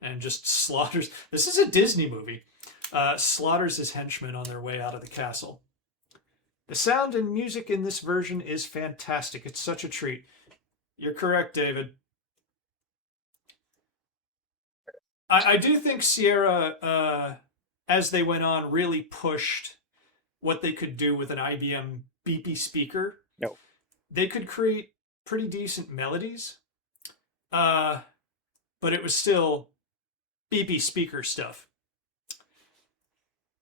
and just slaughters. This is a Disney movie. Slaughters his henchmen on their way out of the castle. The sound and music in this version is fantastic. It's such a treat. You're correct, David. I do think Sierra, as they went on, really pushed what they could do with an IBM beepy speaker. No. They could create pretty decent melodies, but it was still beepy speaker stuff.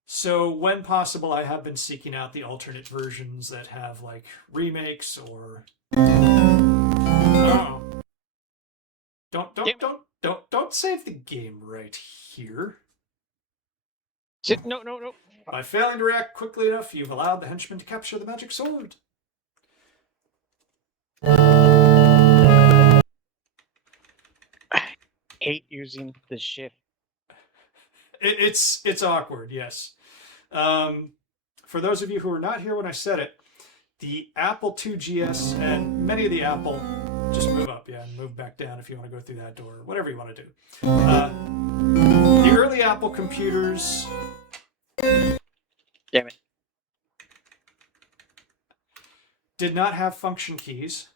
So when possible, I have been seeking out the alternate versions that have like remakes or. Oh. Don't save the game right here. No. By failing to react quickly enough, you've allowed the henchman to capture the magic sword. I hate using the shift. It's awkward, yes. For those of you who were not here when I said it, the Apple IIgs and many of the Apple, just move up, yeah, and move back down if you want to go through that door, whatever you want to do. The early Apple computers. Damn it. Did not have function keys.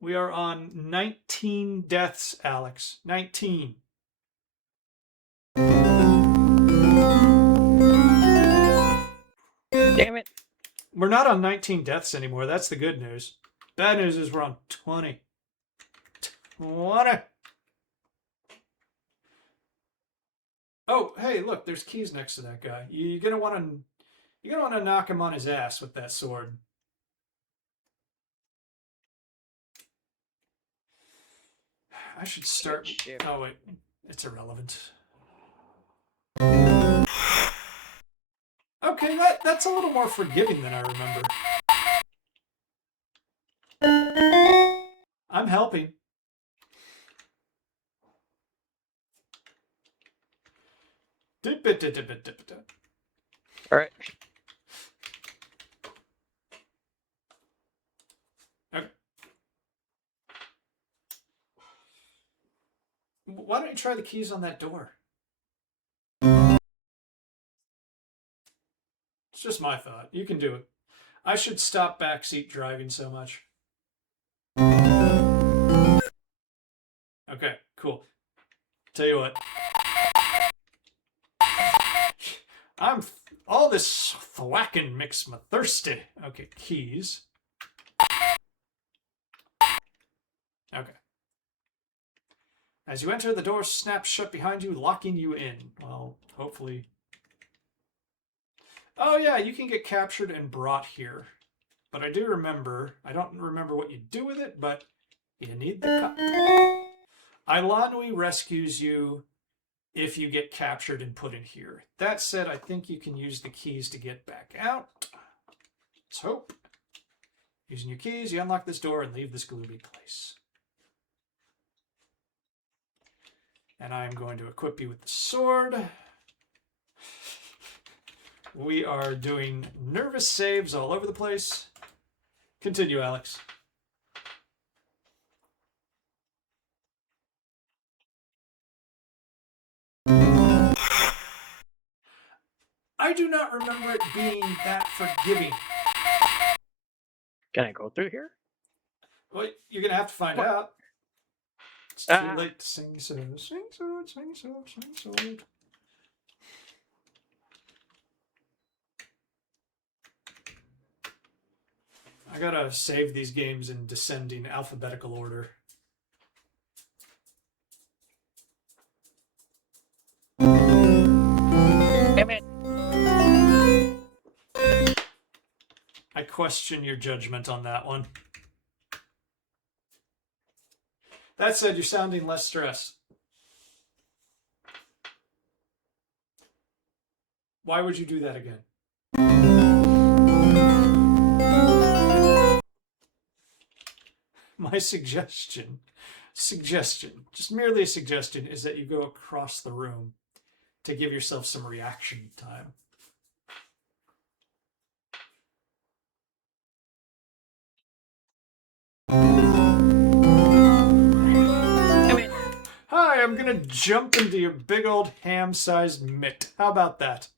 We are on 19 deaths, Alex. 19. Damn it. We're not on 19 deaths anymore. That's the good news. Bad news is we're on 20. 20. Oh, hey, look, there's keys next to that guy. You're gonna want to knock him on his ass with that sword. I should start. Oh wait, it's irrelevant. Okay, that's a little more forgiving than I remember. I'm helping. All right. Okay. Why don't you try the keys on that door? It's just my thought. You can do it. I should stop backseat driving so much. Okay, cool. Tell you what. All this thwacking makes me thirsty. Okay, keys. Okay. As you enter, the door snaps shut behind you, locking you in. Well, hopefully. Oh yeah, you can get captured and brought here. But I don't remember what you do with it, but you need the Ilanui rescues you if you get captured and put in here. That said, I think you can use the keys to get back out. Let's hope. Using your keys, you unlock this door and leave this gloomy place. And I'm going to equip you with the sword. We are doing nervous saves all over the place. Continue, Alex. I do not remember it being that forgiving. Can I go through here? Well, you're going to have to find out. It's too late to sing sword, sing sword, sing sword, sing sword. I gotta save these games in descending alphabetical order. Damn it! I question your judgment on that one. That said, you're sounding less stressed. Why would you do that again? My suggestion, just merely a suggestion, is that you go across the room to give yourself some reaction time. Hi, I'm gonna jump into your big old ham-sized mitt. How about that?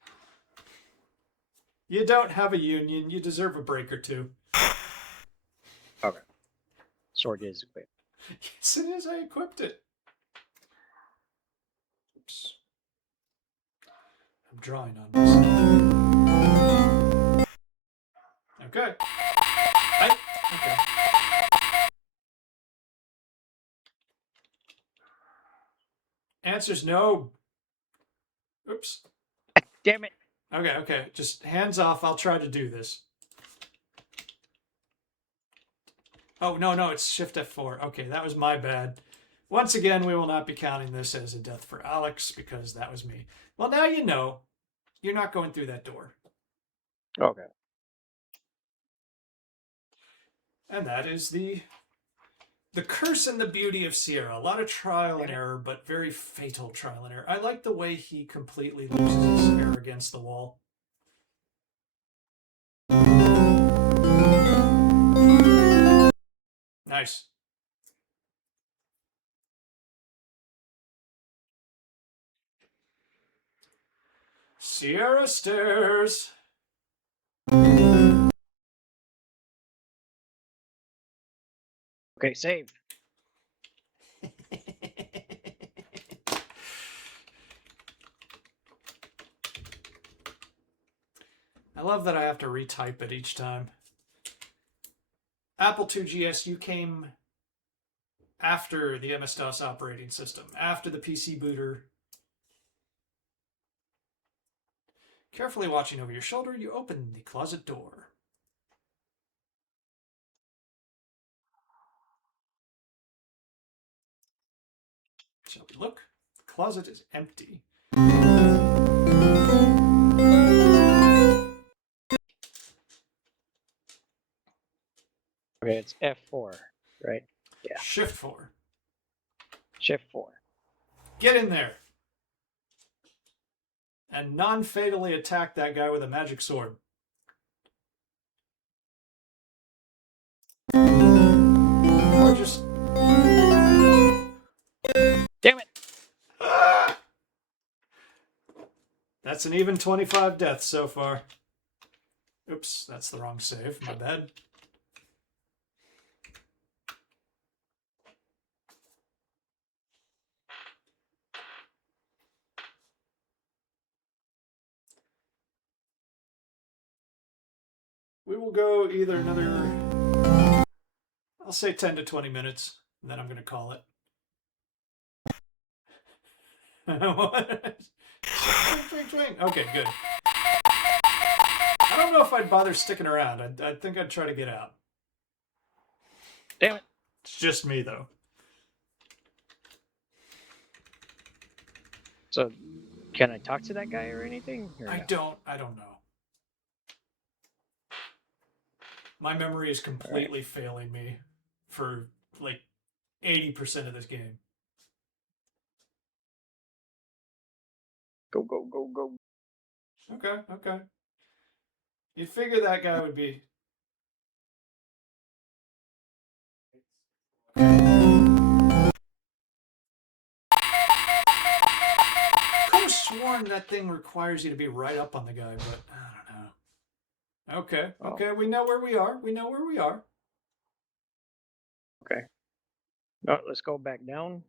You don't have a union. You deserve a break or two. Okay. Sword is equipped. Yes, it is. I equipped it. Oops. I'm drawing on myself. Okay. Okay. Answer's no. Oops. Damn it. Okay. Just hands off. I'll try to do this. Oh, no, it's Shift F4. Okay, that was my bad. Once again, we will not be counting this as a death for Alex because that was me. Well, now you know. You're not going through that door. Okay. And that is the curse and the beauty of Sierra. A lot of trial and error, but very fatal trial and error. I like the way he completely loses his hair against the wall. Nice. Sierra stairs. Okay, save. I love that I have to retype it each time. Apple IIgs, you came after the MS-DOS operating system, after the PC booter. Carefully watching over your shoulder, you open the closet door. Shall we look? The closet is empty. Okay, it's F4, right? Yeah. Shift 4. Shift 4. Get in there. And non-fatally attack that guy with a magic sword. Or just... Damn it! Ah! That's an even 25 deaths so far. Oops, that's the wrong save. My bad. We will go either another, I'll say 10 to 20 minutes, and then I'm going to call it. Swing. Okay, good. I don't know if I'd bother sticking around. I think I'd try to get out. Damn it. It's just me, though. So, can I talk to that guy or anything? Or I no? don't know. My memory is completely failing me for like 80% of this game. Go. Okay. You'd figure that guy would be... I could have sworn that thing requires you to be right up on the guy, but I don't know. Okay, we know where we are. Okay. No, let's go back down.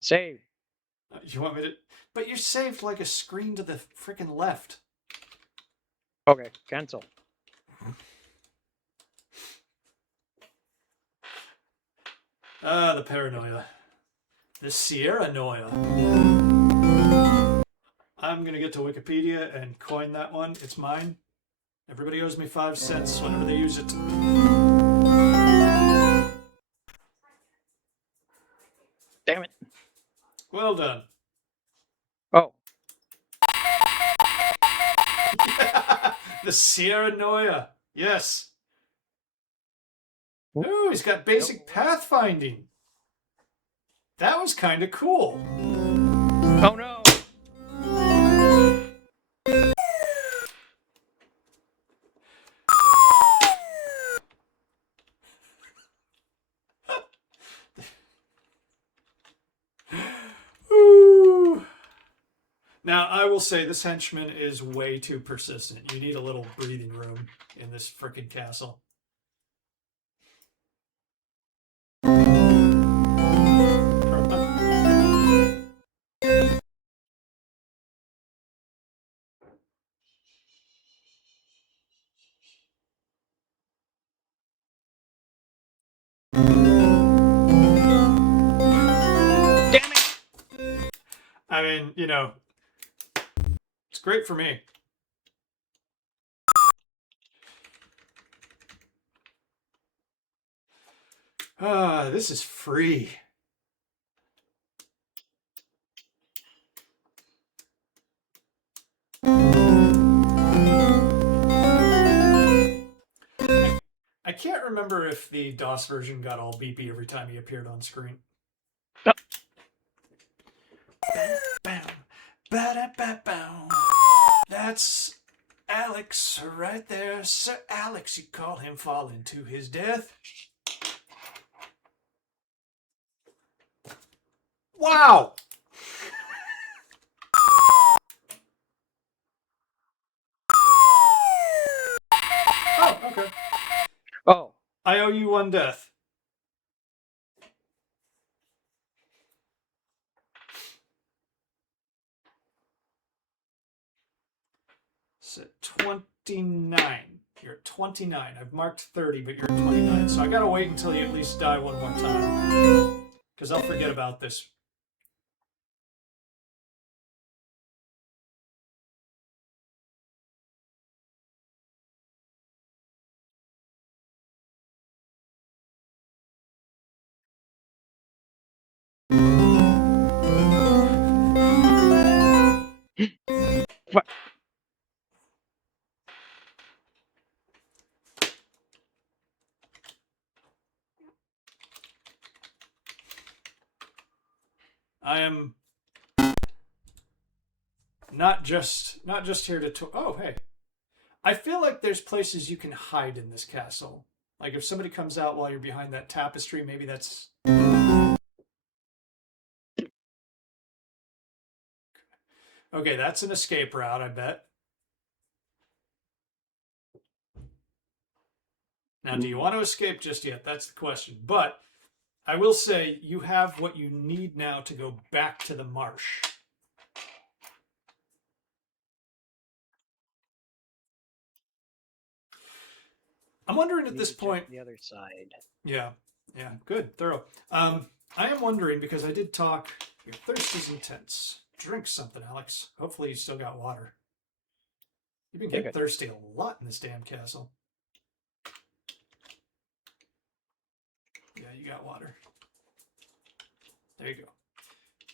Save. You want me to... But you're saved like a screen to the freaking left. Okay, cancel. The paranoia. The Sierra-noia. I'm going to get to Wikipedia and coin that one. It's mine. Everybody owes me 5 cents whenever they use it. Damn it. Well done. Oh, The Sierra Noya. Yes. Oop. Ooh, he's got basic pathfinding. That was kind of cool. oh no. Ooh. Now, I will say this henchman is way too persistent. You need a little breathing room in this frickin' castle. Damn it. I mean, you know, it's great for me. Ah, this is free. I can't remember if the DOS version got all beepy every time he appeared on screen. Oh. That's Alex right there. Sir Alex, you call him falling to his death. Wow! Oh, okay. Oh. I owe you 1 death. So 29. You're at 29. I've marked 30, but you're at 29. So I gotta wait until you at least die 1 more time. Because I'll forget about this. What? I am not just here to oh, hey. I feel like there's places you can hide in this castle. Like if somebody comes out while you're behind that tapestry, maybe that's... Okay, that's an escape route, I bet. Now, do you want to escape just yet? That's the question. But I will say you have what you need now to go back to the marsh. I'm wondering at Need this to check point... the other side. Yeah, good, thorough. I am wondering, because I did talk... Your thirst is intense. Drink something, Alex. Hopefully you still got water. You've been getting thirsty a lot in this damn castle. Yeah, you got water. There you go.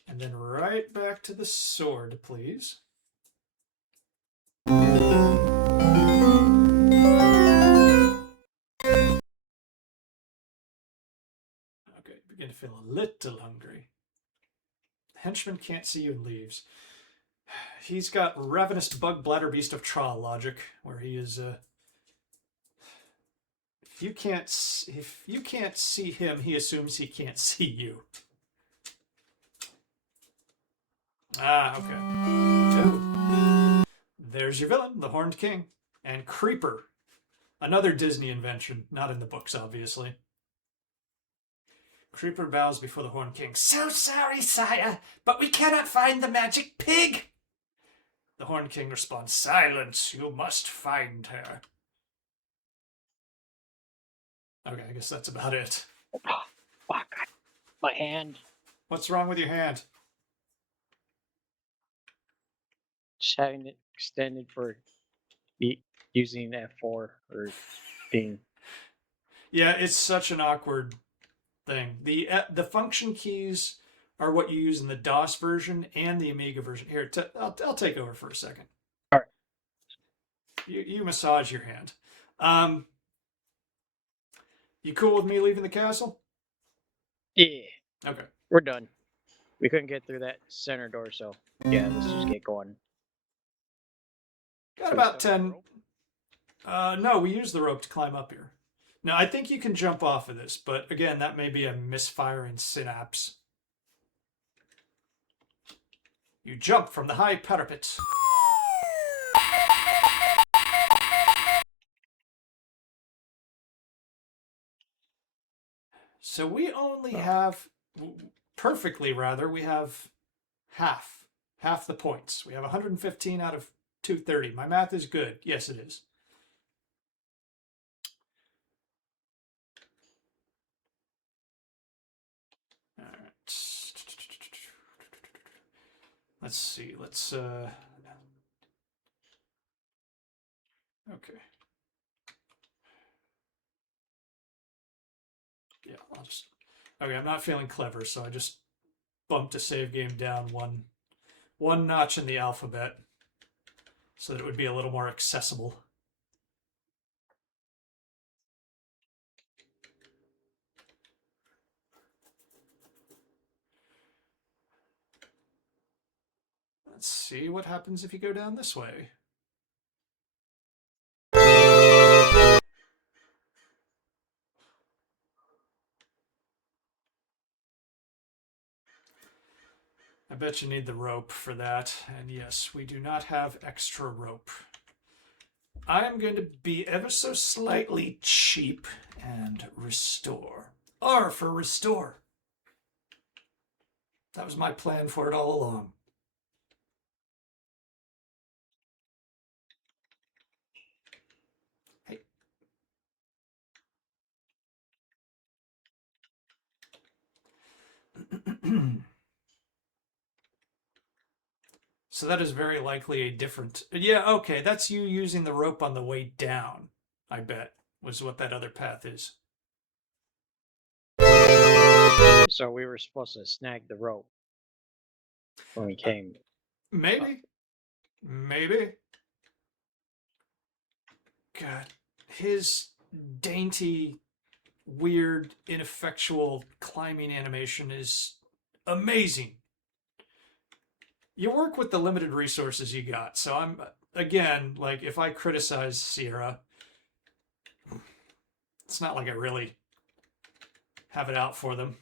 And then right back to the sword, please. Okay, begin to feel a little hungry. The henchman can't see you and leaves. He's got ravenous bug bladder beast of trial logic, where he is if you can't see him, he assumes he can't see you. Ah, okay. Ooh. There's your villain, the Horned King, and Creeper, another Disney invention, not in the books, obviously. Creeper bows before the Horned King. So sorry, sire, but we cannot find the magic pig. The Horned King responds, silence, you must find her. Okay, I guess that's about it. Oh, fuck. My hand. What's wrong with your hand? Just having it extended for the using F4 or being. Yeah, it's such an awkward thing. The function keys are what you use in the DOS version and the Amiga version. Here, I'll take over for a second. All right. You massage your hand. Um, you cool with me leaving the castle? Yeah, Okay. we're done. We couldn't get through that center door, so yeah, let's just get going. Got Do we about still have the 10. rope? No, we use the rope to climb up here. Now, I think you can jump off of this, but again, that may be a misfire in synapse. You jump from the high parapet. So we only Oh, have, perfectly rather, we have half the points. We have 115 out of 230. My math is good. Yes, it is. All right. Let's see. Okay. Yeah, I'll just. Okay, I'm not feeling clever, so I just bumped a save game down one notch in the alphabet so that it would be a little more accessible. Let's see what happens if you go down this way. I bet you need the rope for that. And yes, we do not have extra rope. I'm going to be ever so slightly cheap and restore. R for restore. That was my plan for it all along. Hey. So that is very likely a different. Yeah, okay, that's you using the rope on the way down, I bet, was what that other path is. so we were supposed to snag the rope when we came up. Maybe. Maybe. God, his dainty, weird, ineffectual climbing animation is amazing. You work with the limited resources you got, so I'm, again, like, if I criticize Sierra, it's not like I really have it out for them.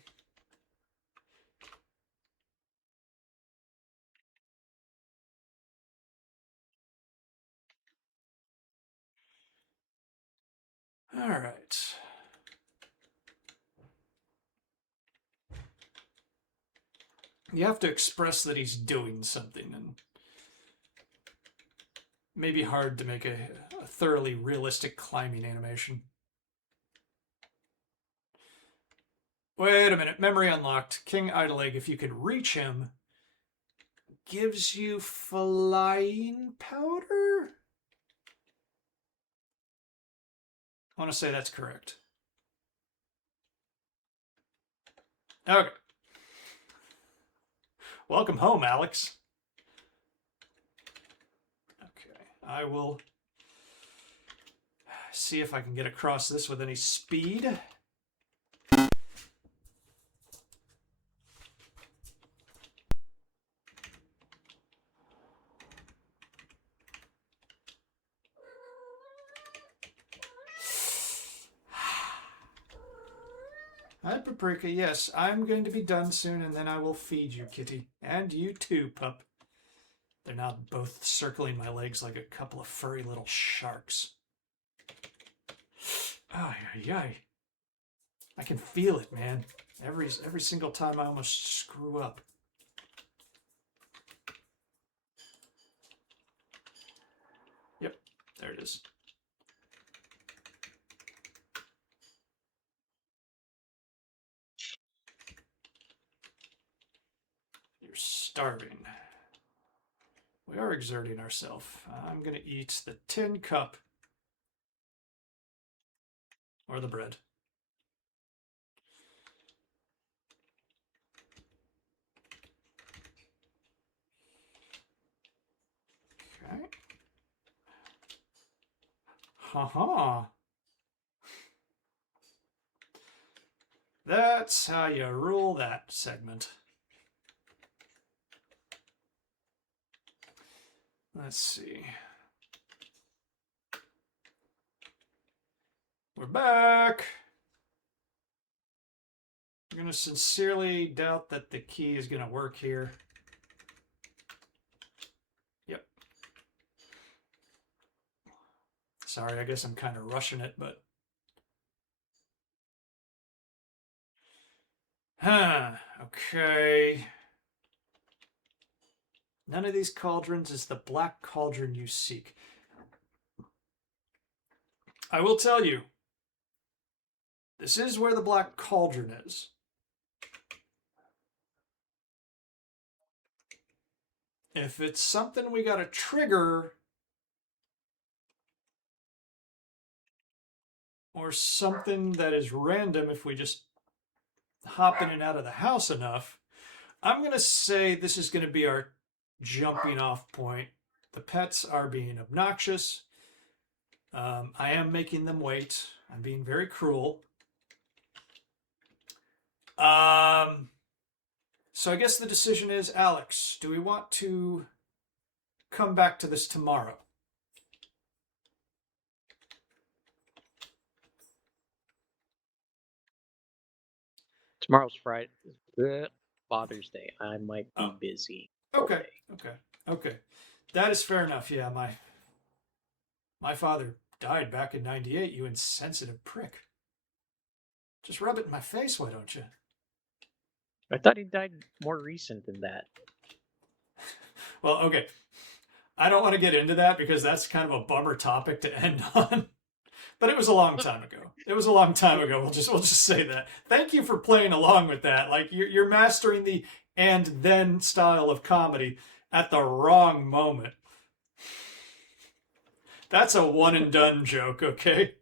All right. You have to express that he's doing something, and maybe hard to make a thoroughly realistic climbing animation. Wait a minute. Memory unlocked. King Idleegg, if you can reach him, gives you flying powder? I want to say that's correct. Okay. Welcome home, Alex. Okay. I will see if I can get across this with any speed. Hi, Paprika. Yes, I'm going to be done soon, and then I will feed you, kitty. And you too, pup. They're now both circling my legs like a couple of furry little sharks. Ay, ay, ay. I can feel it, man. Every single time I almost screw up. Yep, there it is. You're starving. We are exerting ourselves. I'm going to eat the tin cup or the bread. Okay. Ha-ha. That's how you rule that segment. Let's see. We're back. I'm going to sincerely doubt that the key is going to work here. Yep. Sorry, I guess I'm kind of rushing it, but... Okay. None of these cauldrons is the black cauldron you seek. I will tell you, this is where the black cauldron is. If it's something we got to trigger, or something that is random if we just hop in and out of the house enough, I'm going to say this is going to be our jumping off point. The pets are being obnoxious. I am making them wait. I'm being very cruel. So I guess the decision is, Alex, do we want to come back to this tomorrow? Tomorrow's Friday. Father's Day. I might be busy. Okay. Okay. That is fair enough. Yeah, my father died back in '98, you insensitive prick. Just rub it in my face, why don't you? I thought he died more recent than that. Well, okay. I don't want to get into that because that's kind of a bummer topic to end on. But it was a long time ago. It was a long time ago. We'll just say that. Thank you for playing along with that. Like you're mastering the and then style of comedy at the wrong moment. That's a one and done joke, okay?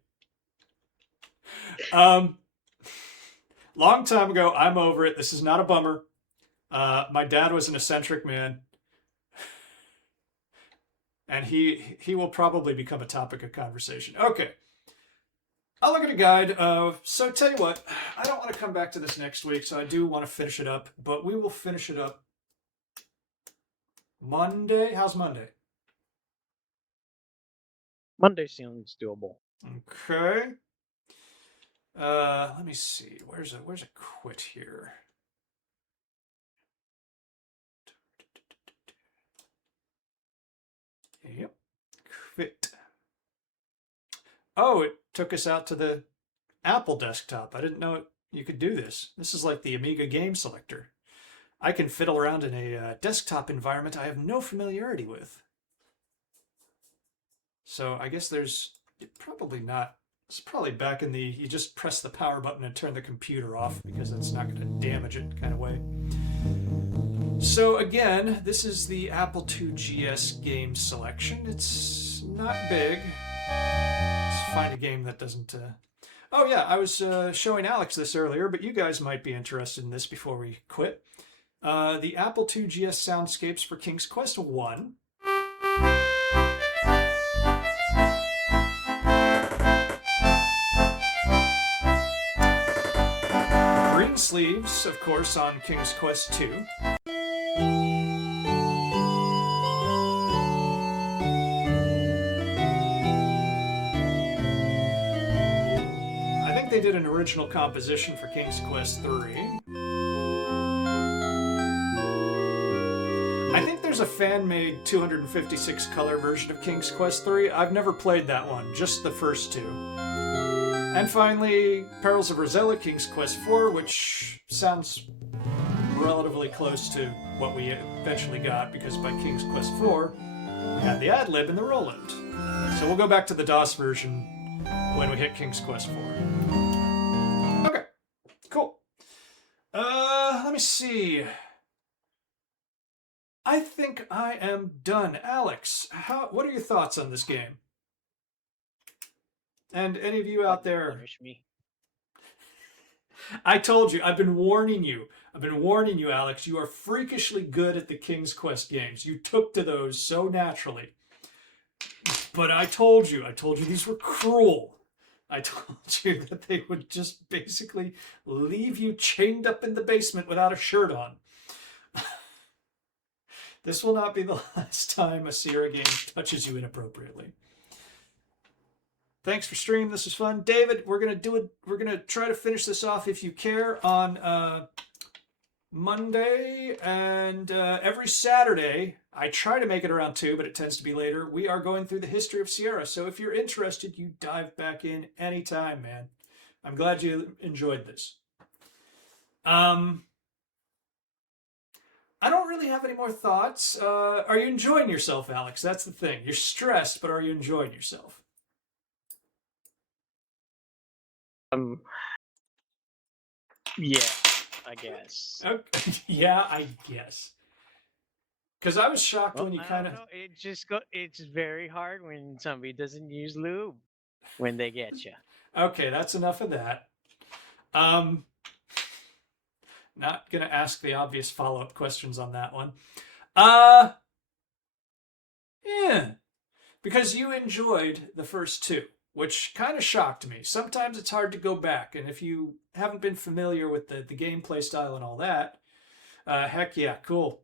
Long time ago, I'm over it. This is not a bummer. My dad was an eccentric man. And he will probably become a topic of conversation. Okay. I'll look at a guide. So tell you what, I don't want to come back to this next week, so I do want to finish it up, but we will finish it up Monday. How's Monday? Monday sounds doable. Okay. Let me see. Where's a quit here? Yep. Quit. Oh, it took us out to the Apple desktop. I didn't know you could do this. This is like the Amiga game selector. I can fiddle around in a desktop environment I have no familiarity with. So I guess there's probably not. It's probably back in the you just press the power button and turn the computer off because it's not going to damage it kind of way. So again, this is the Apple IIgs game selection. It's not big. Let's find a game that doesn't... Oh yeah, I was showing Alex this earlier, but you guys might be interested in this before we quit. The Apple IIgs soundscapes for King's Quest 1. Green sleeves, of course, on King's Quest 2. They did an original composition for King's Quest 3. I think there's a fan-made 256 color version of King's Quest 3. I've never played that one, just the first two. And finally, Perils of Rosella, King's Quest 4, which sounds relatively close to what we eventually got, because by King's Quest 4, we had the ad-lib in the Roland. So we'll go back to the DOS version when we hit King's Quest 4. Okay, cool. Let me see. I think I am done. Alex, what are your thoughts on this game? And any of you Why out do you there, punish me? I told you, I've been warning you. I've been warning you, Alex. You are freakishly good at the King's Quest games. You took to those so naturally. But I told you these were cruel. I told you that they would just basically leave you chained up in the basement without a shirt on. This will not be the last time a Sierra game touches you inappropriately. Thanks for streaming. This was fun, David. We're gonna try to finish this off if you care on Monday and every Saturday. I try to make it around 2, but it tends to be later. We are going through the history of Sierra. So if you're interested, you dive back in anytime, man. I'm glad you enjoyed this. I don't really have any more thoughts. Are you enjoying yourself, Alex? That's the thing. You're stressed, but are you enjoying yourself? Yeah, I guess. Okay. Yeah, I guess. Because I was shocked Well, when you I kind don't of. know. It's very hard when somebody doesn't use lube when they get you. Okay, that's enough of that. Um, Not gonna ask the obvious follow-up questions on that one. Yeah, because you enjoyed the first two, which kind of shocked me. Sometimes it's hard to go back, and if you haven't been familiar with the gameplay style and all that, heck yeah, cool.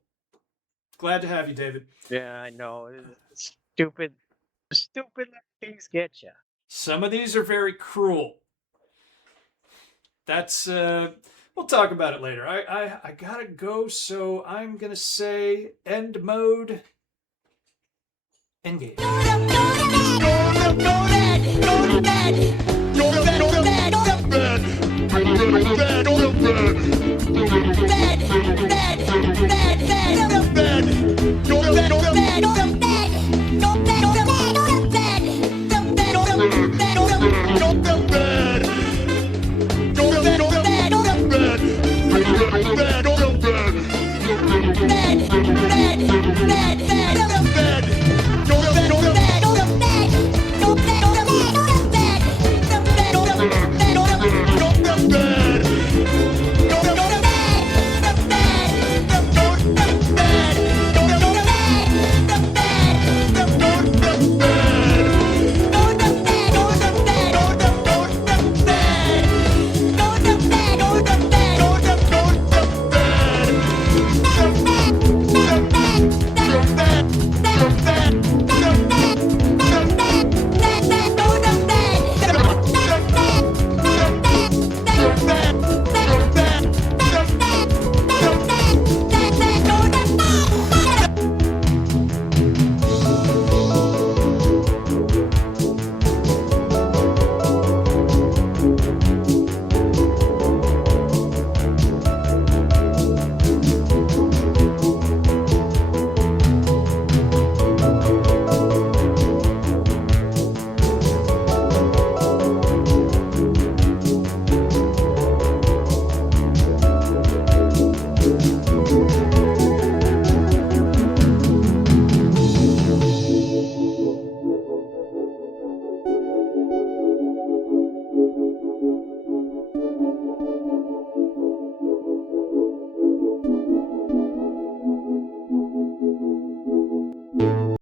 Glad to have you, David. Yeah, I know. Stupid things get you. Some of these are very cruel. That's we'll talk about it later. I gotta go, so I'm gonna say end mode. Engage. Go to bed.